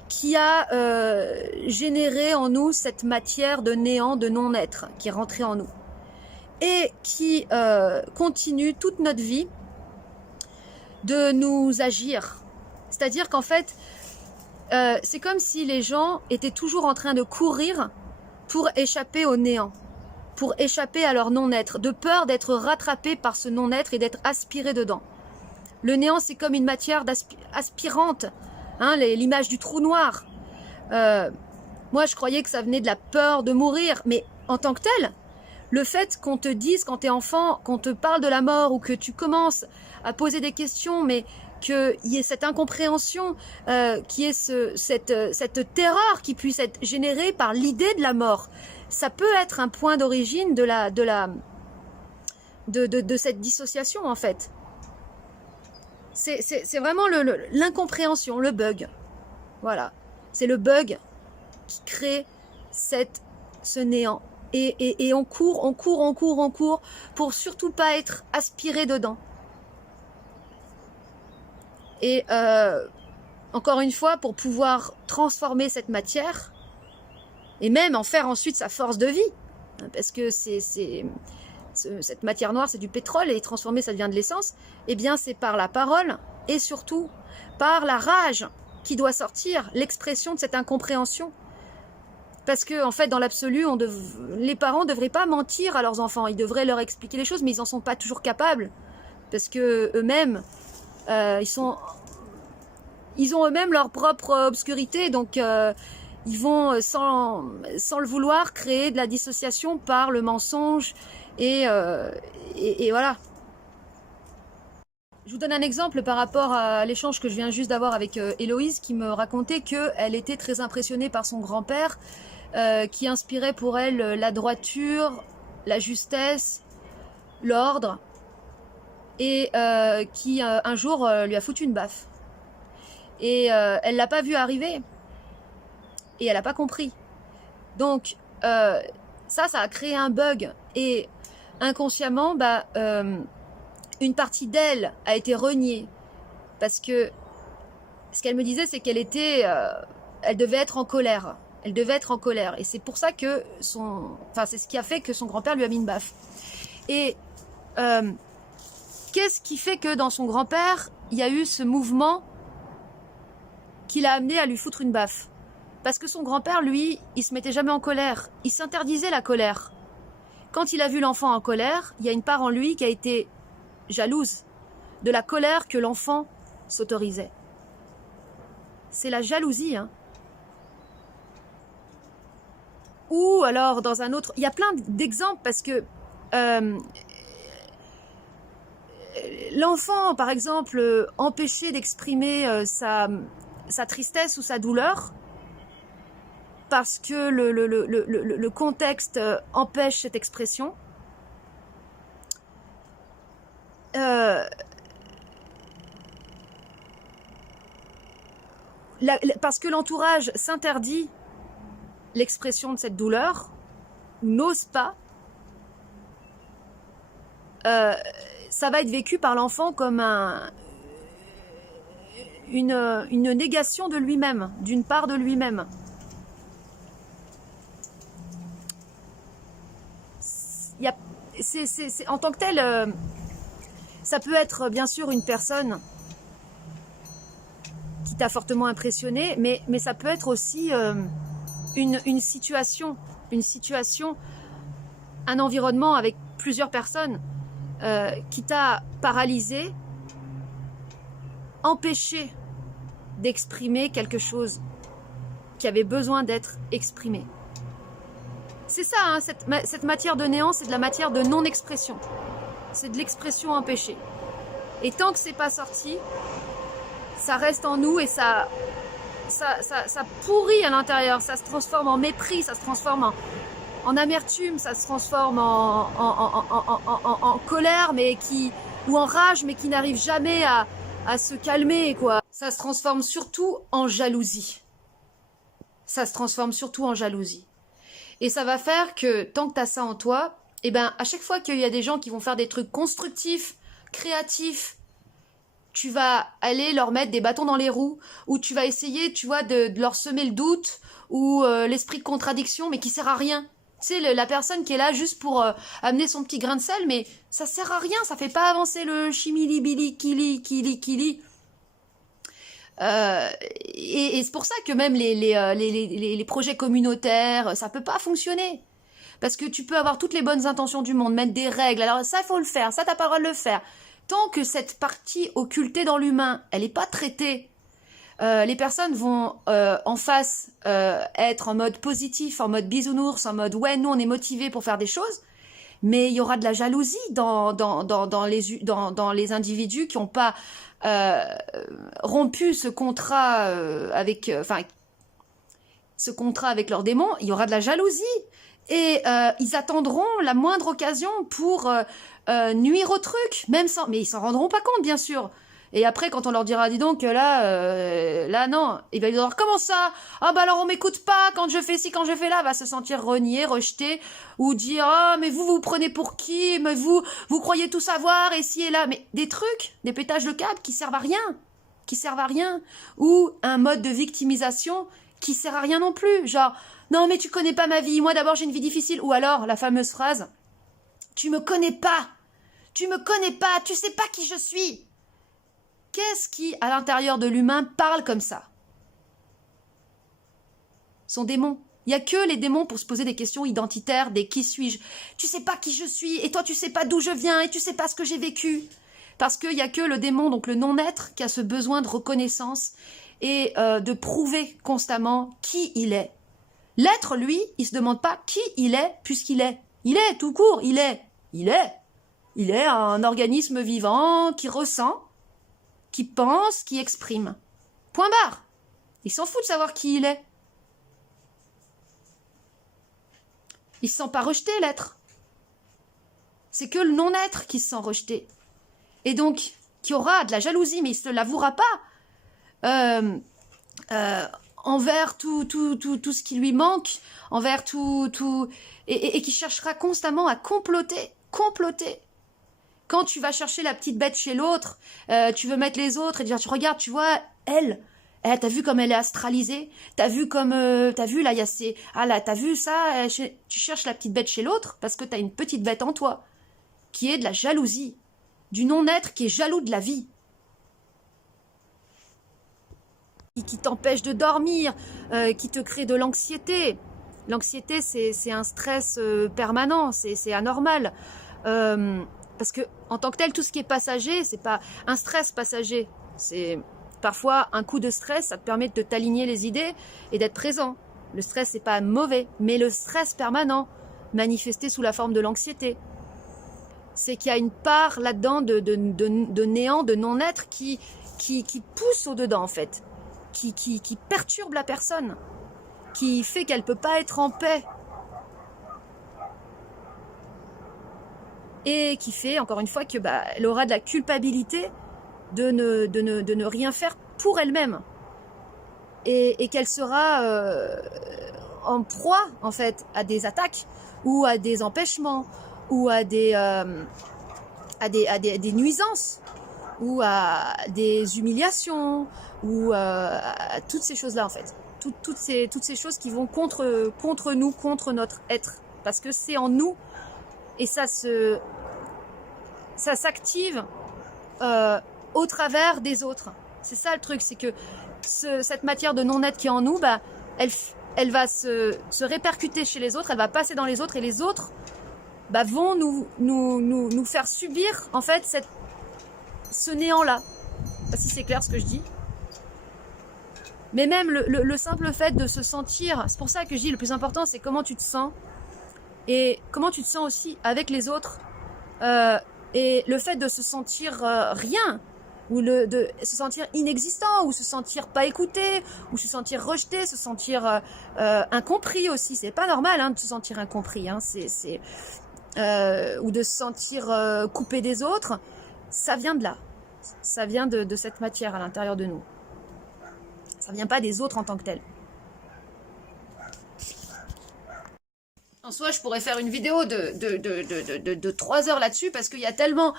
qui a généré en nous cette matière de néant, de non-être qui est rentrée en nous et qui continue toute notre vie de nous agir. C'est-à-dire qu'en fait, c'est comme si les gens étaient toujours en train de courir pour échapper au néant, pour échapper à leur non-être, de peur d'être rattrapés par ce non-être et d'être aspirés dedans. Le néant, c'est comme une matière aspirante, hein, l'image du trou noir. Moi, je croyais que ça venait de la peur de mourir, mais en tant que tel, le fait qu'on te dise quand t'es enfant, qu'on te parle de la mort ou que tu commences à poser des questions, mais qu'il y ait cette incompréhension, qu'il y ait cette terreur qui puisse être générée par l'idée de la mort. Ça peut être un point d'origine de cette dissociation, en fait. C'est vraiment l'incompréhension, le bug. Voilà. C'est le bug qui crée ce néant. Et on court pour surtout pas être aspiré dedans. Et encore une fois, pour pouvoir transformer cette matière et même en faire ensuite sa force de vie, parce que cette matière noire, c'est du pétrole et transformer, ça devient de l'essence, eh bien c'est par la parole et surtout par la rage qui doit sortir, l'expression de cette incompréhension. Parce que en fait, dans l'absolu, les parents ne devraient pas mentir à leurs enfants, ils devraient leur expliquer les choses, mais ils n'en sont pas toujours capables, parce que eux-mêmes, ils ont eux-mêmes leur propre obscurité, donc ils vont sans le vouloir créer de la dissociation par le mensonge et voilà. Je vous donne un exemple par rapport à l'échange que je viens juste d'avoir avec Héloïse, qui me racontait qu'elle était très impressionnée par son grand-père, qui inspirait pour elle la droiture, la justesse, l'ordre, et qui un jour lui a foutu une baffe. Et elle l'a pas vu arriver. Et elle n'a pas compris. Donc, ça a créé un bug. Et inconsciemment, une partie d'elle a été reniée. Parce que ce qu'elle me disait, c'est qu'elle elle devait être en colère. Elle devait être en colère. Et c'est pour ça que c'est ce qui a fait que son grand-père lui a mis une baffe. Et qu'est-ce qui fait que dans son grand-père, il y a eu ce mouvement qui l'a amené à lui foutre une baffe? Parce que son grand-père, lui, il se mettait jamais en colère. Il s'interdisait la colère. Quand il a vu l'enfant en colère, il y a une part en lui qui a été jalouse de la colère que l'enfant s'autorisait. C'est la jalousie, hein. Ou alors, dans un autre... Il y a plein d'exemples parce que l'enfant, par exemple, empêché d'exprimer sa tristesse ou sa douleur parce que le contexte empêche cette expression. Parce que l'entourage s'interdit l'expression de cette douleur, n'ose pas, ça va être vécu par l'enfant comme une négation de lui-même, d'une part de lui-même. En tant que tel, ça peut être bien sûr une personne qui t'a fortement impressionné, mais ça peut être aussi une situation, un environnement avec plusieurs personnes qui t'a paralysé, empêché d'exprimer quelque chose qui avait besoin d'être exprimé. C'est ça, hein, cette matière de néant, c'est de la matière de non-expression. C'est de l'expression empêchée. Et tant que c'est pas sorti, ça reste en nous et ça pourrit à l'intérieur. Ça se transforme en mépris, ça se transforme en amertume, ça se transforme en colère, ou en rage, mais qui n'arrive jamais à se calmer, quoi. Ça se transforme surtout en jalousie. Et ça va faire que tant que tu as ça en toi, eh ben, à chaque fois qu'il y a des gens qui vont faire des trucs constructifs, créatifs, tu vas aller leur mettre des bâtons dans les roues, ou tu vas essayer, tu vois, de leur semer le doute, ou l'esprit de contradiction, mais qui sert à rien. Tu sais, la personne qui est là juste pour amener son petit grain de sel, mais ça sert à rien, ça fait pas avancer le chimili-bili, kili. Et c'est pour ça que même les projets communautaires, ça peut pas fonctionner. Parce que tu peux avoir toutes les bonnes intentions du monde, mettre des règles, alors ça il faut le faire, ça t'as pas le droit de le faire. Tant que cette partie occultée dans l'humain, elle est pas traitée, les personnes vont en face être en mode positif, en mode bisounours, en mode ouais nous on est motivés pour faire des choses, mais il y aura de la jalousie dans les individus qui n'ont pas rompu ce contrat avec leurs démons. Il y aura de la jalousie et ils attendront la moindre occasion pour nuire au truc, mais ils s'en rendront pas compte bien sûr. Et après, quand on leur dira, dis donc, là, non, il va lui dire, comment ça? Ah, bah alors on m'écoute pas, quand je fais ci, quand je fais là, va se sentir renié, rejeté, ou dire, ah, mais vous prenez pour qui? Mais vous croyez tout savoir, et ci et là. Mais des trucs, des pétages de câbles qui servent à rien. Ou un mode de victimisation qui sert à rien non plus. Genre, non, mais tu connais pas ma vie, moi d'abord j'ai une vie difficile. Ou alors, la fameuse phrase, tu me connais pas, tu sais pas qui je suis. Qu'est-ce qui, à l'intérieur de l'humain, parle comme ça? Son démon. Il n'y a que les démons pour se poser des questions identitaires, des qui suis-je? Tu sais pas qui je suis, et toi tu sais pas d'où je viens, et tu sais pas ce que j'ai vécu. Parce qu'il n'y a que le démon, donc le non-être, qui a ce besoin de reconnaissance et de prouver constamment qui il est. L'être, lui, il se demande pas qui il est, puisqu'il est. Il est, tout court, il est. Il est un organisme vivant qui ressent, qui pense, qui exprime. Point barre. Il s'en fout de savoir qui il est. Il se sent pas rejeté, l'être. C'est que le non-être qui se sent rejeté. Et donc, qui aura de la jalousie, mais il se l'avouera pas, envers tout ce qui lui manque, envers tout, et qui cherchera constamment à comploter. Quand tu vas chercher la petite bête chez l'autre, tu veux mettre les autres et dire, tu regardes, tu vois, elle, t'as vu comme elle est astralisée, t'as vu là, il y a ces, ah là, t'as vu ça, tu cherches la petite bête chez l'autre parce que t'as une petite bête en toi, qui est de la jalousie. du non-être qui est jaloux de la vie. Qui t'empêche de dormir, qui te crée de l'anxiété. L'anxiété, c'est un stress permanent, c'est anormal. Parce que en tant que tel, tout ce qui est passager, c'est pas un stress passager. C'est parfois un coup de stress, ça te permet de t'aligner les idées et d'être présent. Le stress, c'est pas mauvais, mais le stress permanent, manifesté sous la forme de l'anxiété, c'est qu'il y a une part là-dedans de néant, de non-être qui pousse au-dedans, en fait, qui perturbe la personne, qui fait qu'elle peut pas être en paix. Et qui fait, encore une fois, que elle aura de la culpabilité de ne rien faire pour elle-même. Et qu'elle sera en proie, en fait, à des attaques, ou à des empêchements, ou à des nuisances, ou à des humiliations, ou à toutes ces choses-là, en fait. Toutes ces choses qui vont contre nous, contre notre être. Parce que c'est en nous, et ça s'active au travers des autres. C'est ça le truc, c'est que cette matière de non-être qui est en nous, elle va se répercuter chez les autres, elle va passer dans les autres, et les autres vont nous faire subir, en fait, ce néant-là. Je sais pas si c'est clair ce que je dis. Mais même le simple fait de se sentir, c'est pour ça que je dis le plus important, c'est comment tu te sens, et comment tu te sens aussi avec les autres. Et le fait de se sentir rien, ou de se sentir inexistant, ou se sentir pas écouté, ou se sentir rejeté, se sentir incompris aussi. C'est pas normal de se sentir incompris, ou de se sentir coupé des autres. Ça vient de là. Ça vient de cette matière à l'intérieur de nous. Ça vient pas des autres en tant que tel. En soi, je pourrais faire une vidéo de 3 heures là-dessus, parce qu'il y a tellement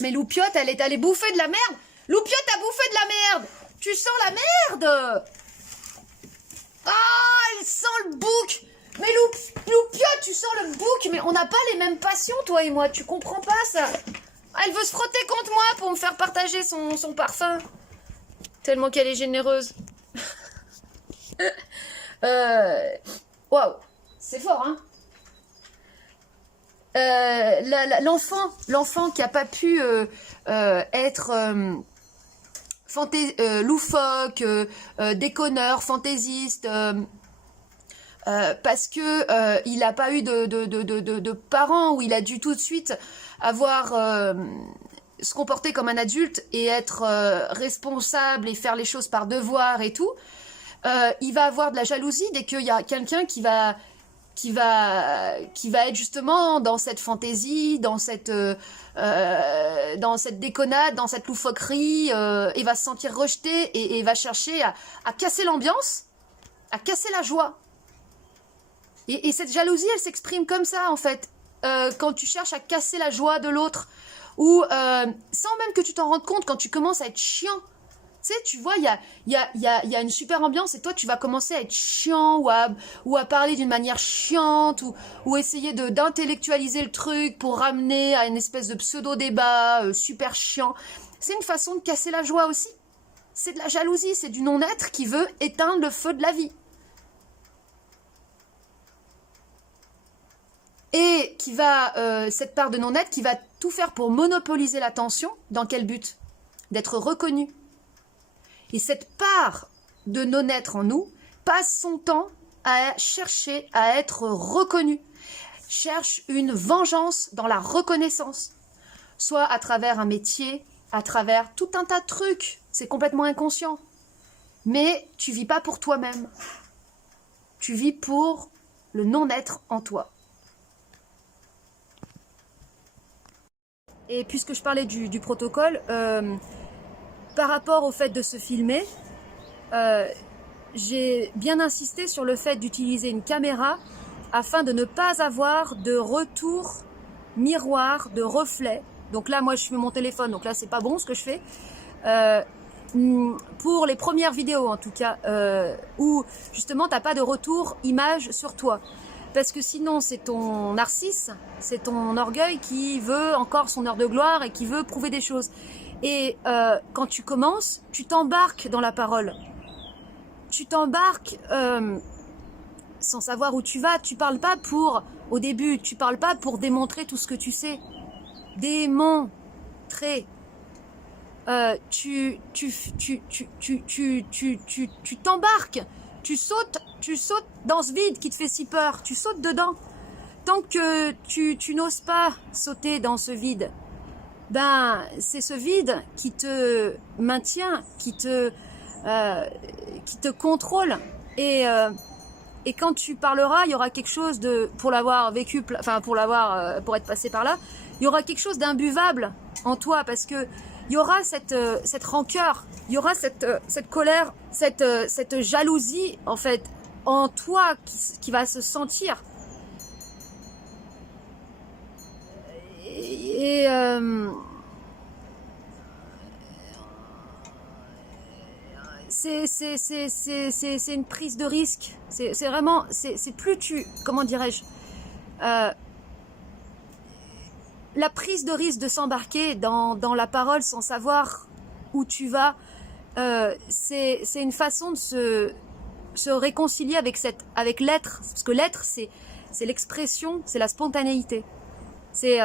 Mais Loupiote, elle est allée bouffer de la merde. Loupiote a bouffé de la merde. Tu sens la merde. Ah, elle sent le bouc. Mais Loupiote, tu sens le bouc. Mais on n'a pas les mêmes passions, toi et moi. Tu comprends pas ça. Elle veut se frotter contre moi pour me faire partager son parfum. Tellement qu'elle est généreuse. Waouh. C'est fort, hein. L'enfant qui a pas pu être loufoque, déconneur, fantaisiste, parce que il a pas eu de parents, où il a dû tout de suite avoir se comporter comme un adulte et être responsable et faire les choses par devoir et tout. Il va avoir de la jalousie dès qu'il y a quelqu'un qui va être justement dans cette fantaisie, dans cette déconnade, dans cette loufoquerie, et va se sentir rejeté et va chercher à casser l'ambiance, à casser la joie. Et cette jalousie, elle s'exprime comme ça, en fait, quand tu cherches à casser la joie de l'autre, ou sans même que tu t'en rendes compte, quand tu commences à être chiant. Tu sais, tu vois, il y a une super ambiance, et toi, tu vas commencer à être chiant, ou à parler d'une manière chiante, ou essayer d'intellectualiser le truc pour ramener à une espèce de pseudo-débat super chiant. C'est une façon de casser la joie aussi. C'est de la jalousie, c'est du non-être qui veut éteindre le feu de la vie. Et qui va, cette part de non-être, qui va tout faire pour monopoliser l'attention. Dans quel but? D'être reconnu. Et cette part de non-être en nous passe son temps à chercher à être reconnue, cherche une vengeance dans la reconnaissance, soit à travers un métier, à travers tout un tas de trucs, c'est complètement inconscient. Mais tu vis pas pour toi-même, tu vis pour le non-être en toi. Et puisque je parlais du protocole, par rapport au fait de se filmer, j'ai bien insisté sur le fait d'utiliser une caméra afin de ne pas avoir de retour miroir, de reflet. Donc là, moi, je fais mon téléphone, donc là, c'est pas bon ce que je fais. Pour les premières vidéos, en tout cas, où justement, t'as pas de retour image sur toi. Parce que sinon, c'est ton narcisse, c'est ton orgueil qui veut encore son heure de gloire et qui veut prouver des choses. Et quand tu commences, tu t'embarques dans la parole. Tu t'embarques sans savoir où tu vas. Tu parles pas au début, tu parles pas pour démontrer tout ce que tu sais. Démontrer. Tu t'embarques. Tu sautes dans ce vide qui te fait si peur. Tu sautes dedans. Tant que tu n'oses pas sauter dans ce vide, ben c'est ce vide qui te maintient, qui te contrôle. Et quand tu parleras, il y aura quelque chose pour l'avoir vécu, pour être passé par là, il y aura quelque chose d'imbuvable en toi, parce que il y aura cette rancœur, il y aura cette colère, cette jalousie en fait en toi qui va se sentir. Et c'est une prise de risque. C'est vraiment, c'est plus comment dirais-je, la prise de risque de s'embarquer dans la parole sans savoir où tu vas, c'est une façon de se réconcilier avec l'être, parce que l'être c'est l'expression, c'est la spontanéité, c'est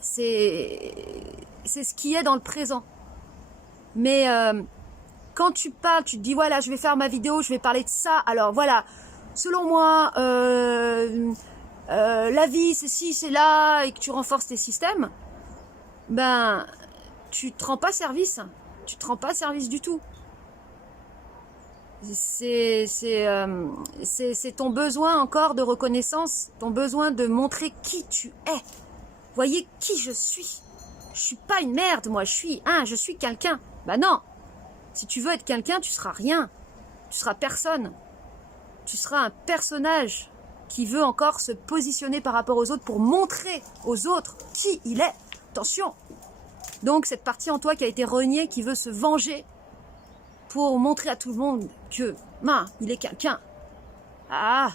ce qui est dans le présent. Mais quand tu parles, tu te dis voilà, je vais faire ma vidéo, je vais parler de ça. Alors voilà, selon moi, la vie c'est ci, c'est là, et que tu renforces tes systèmes, ben tu te rends pas service. Tu te rends pas service du tout. C'est ton besoin encore de reconnaissance, ton besoin de montrer qui tu es. Voyez qui je suis. Je suis pas une merde, moi, je suis quelqu'un. Bah non. Si tu veux être quelqu'un, tu seras rien. Tu seras personne. Tu seras un personnage qui veut encore se positionner par rapport aux autres pour montrer aux autres qui il est. Attention. Donc cette partie en toi qui a été reniée, qui veut se venger pour montrer à tout le monde que, il est quelqu'un. Ah,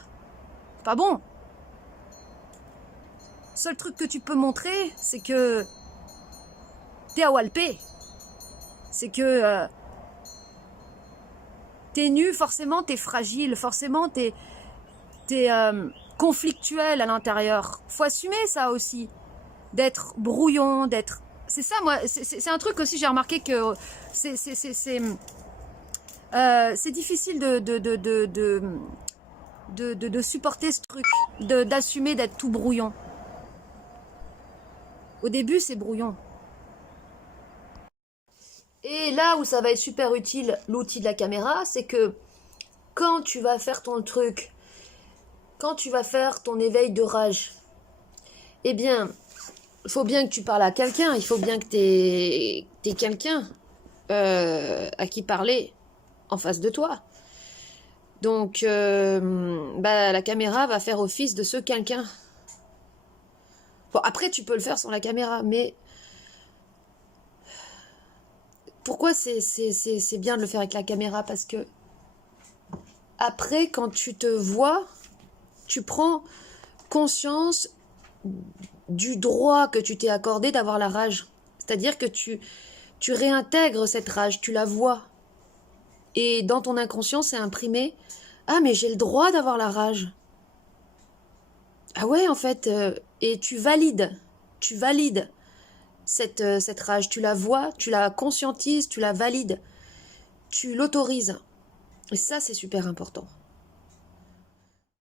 c'est pas bon. Seul truc que tu peux montrer, c'est que t'es à Walpé. C'est que t'es nu, forcément t'es fragile, forcément t'es conflictuel à l'intérieur. Faut assumer ça aussi, d'être brouillon, d'être... C'est ça, moi, c'est un truc aussi, j'ai remarqué que c'est difficile de supporter ce truc, d'assumer d'être tout brouillon. Au début, c'est brouillon. Et là où ça va être super utile, l'outil de la caméra, c'est que quand tu vas faire ton truc, quand tu vas faire ton éveil de rage, eh bien, il faut bien que tu parles à quelqu'un, il faut bien que t'aies quelqu'un à qui parler en face de toi. Donc, la caméra va faire office de ce quelqu'un. Bon, après, tu peux le faire sans la caméra, mais pourquoi c'est bien de le faire avec la caméra? Parce que après, quand tu te vois, tu prends conscience du droit que tu t'es accordé d'avoir la rage. C'est-à-dire que tu réintègres cette rage, tu la vois. Et dans ton inconscient, c'est imprimé. Ah, mais j'ai le droit d'avoir la rage. Ah ouais, en fait, et tu valides cette rage. Tu la vois, tu la conscientises, tu la valides, tu l'autorises. Et ça, c'est super important.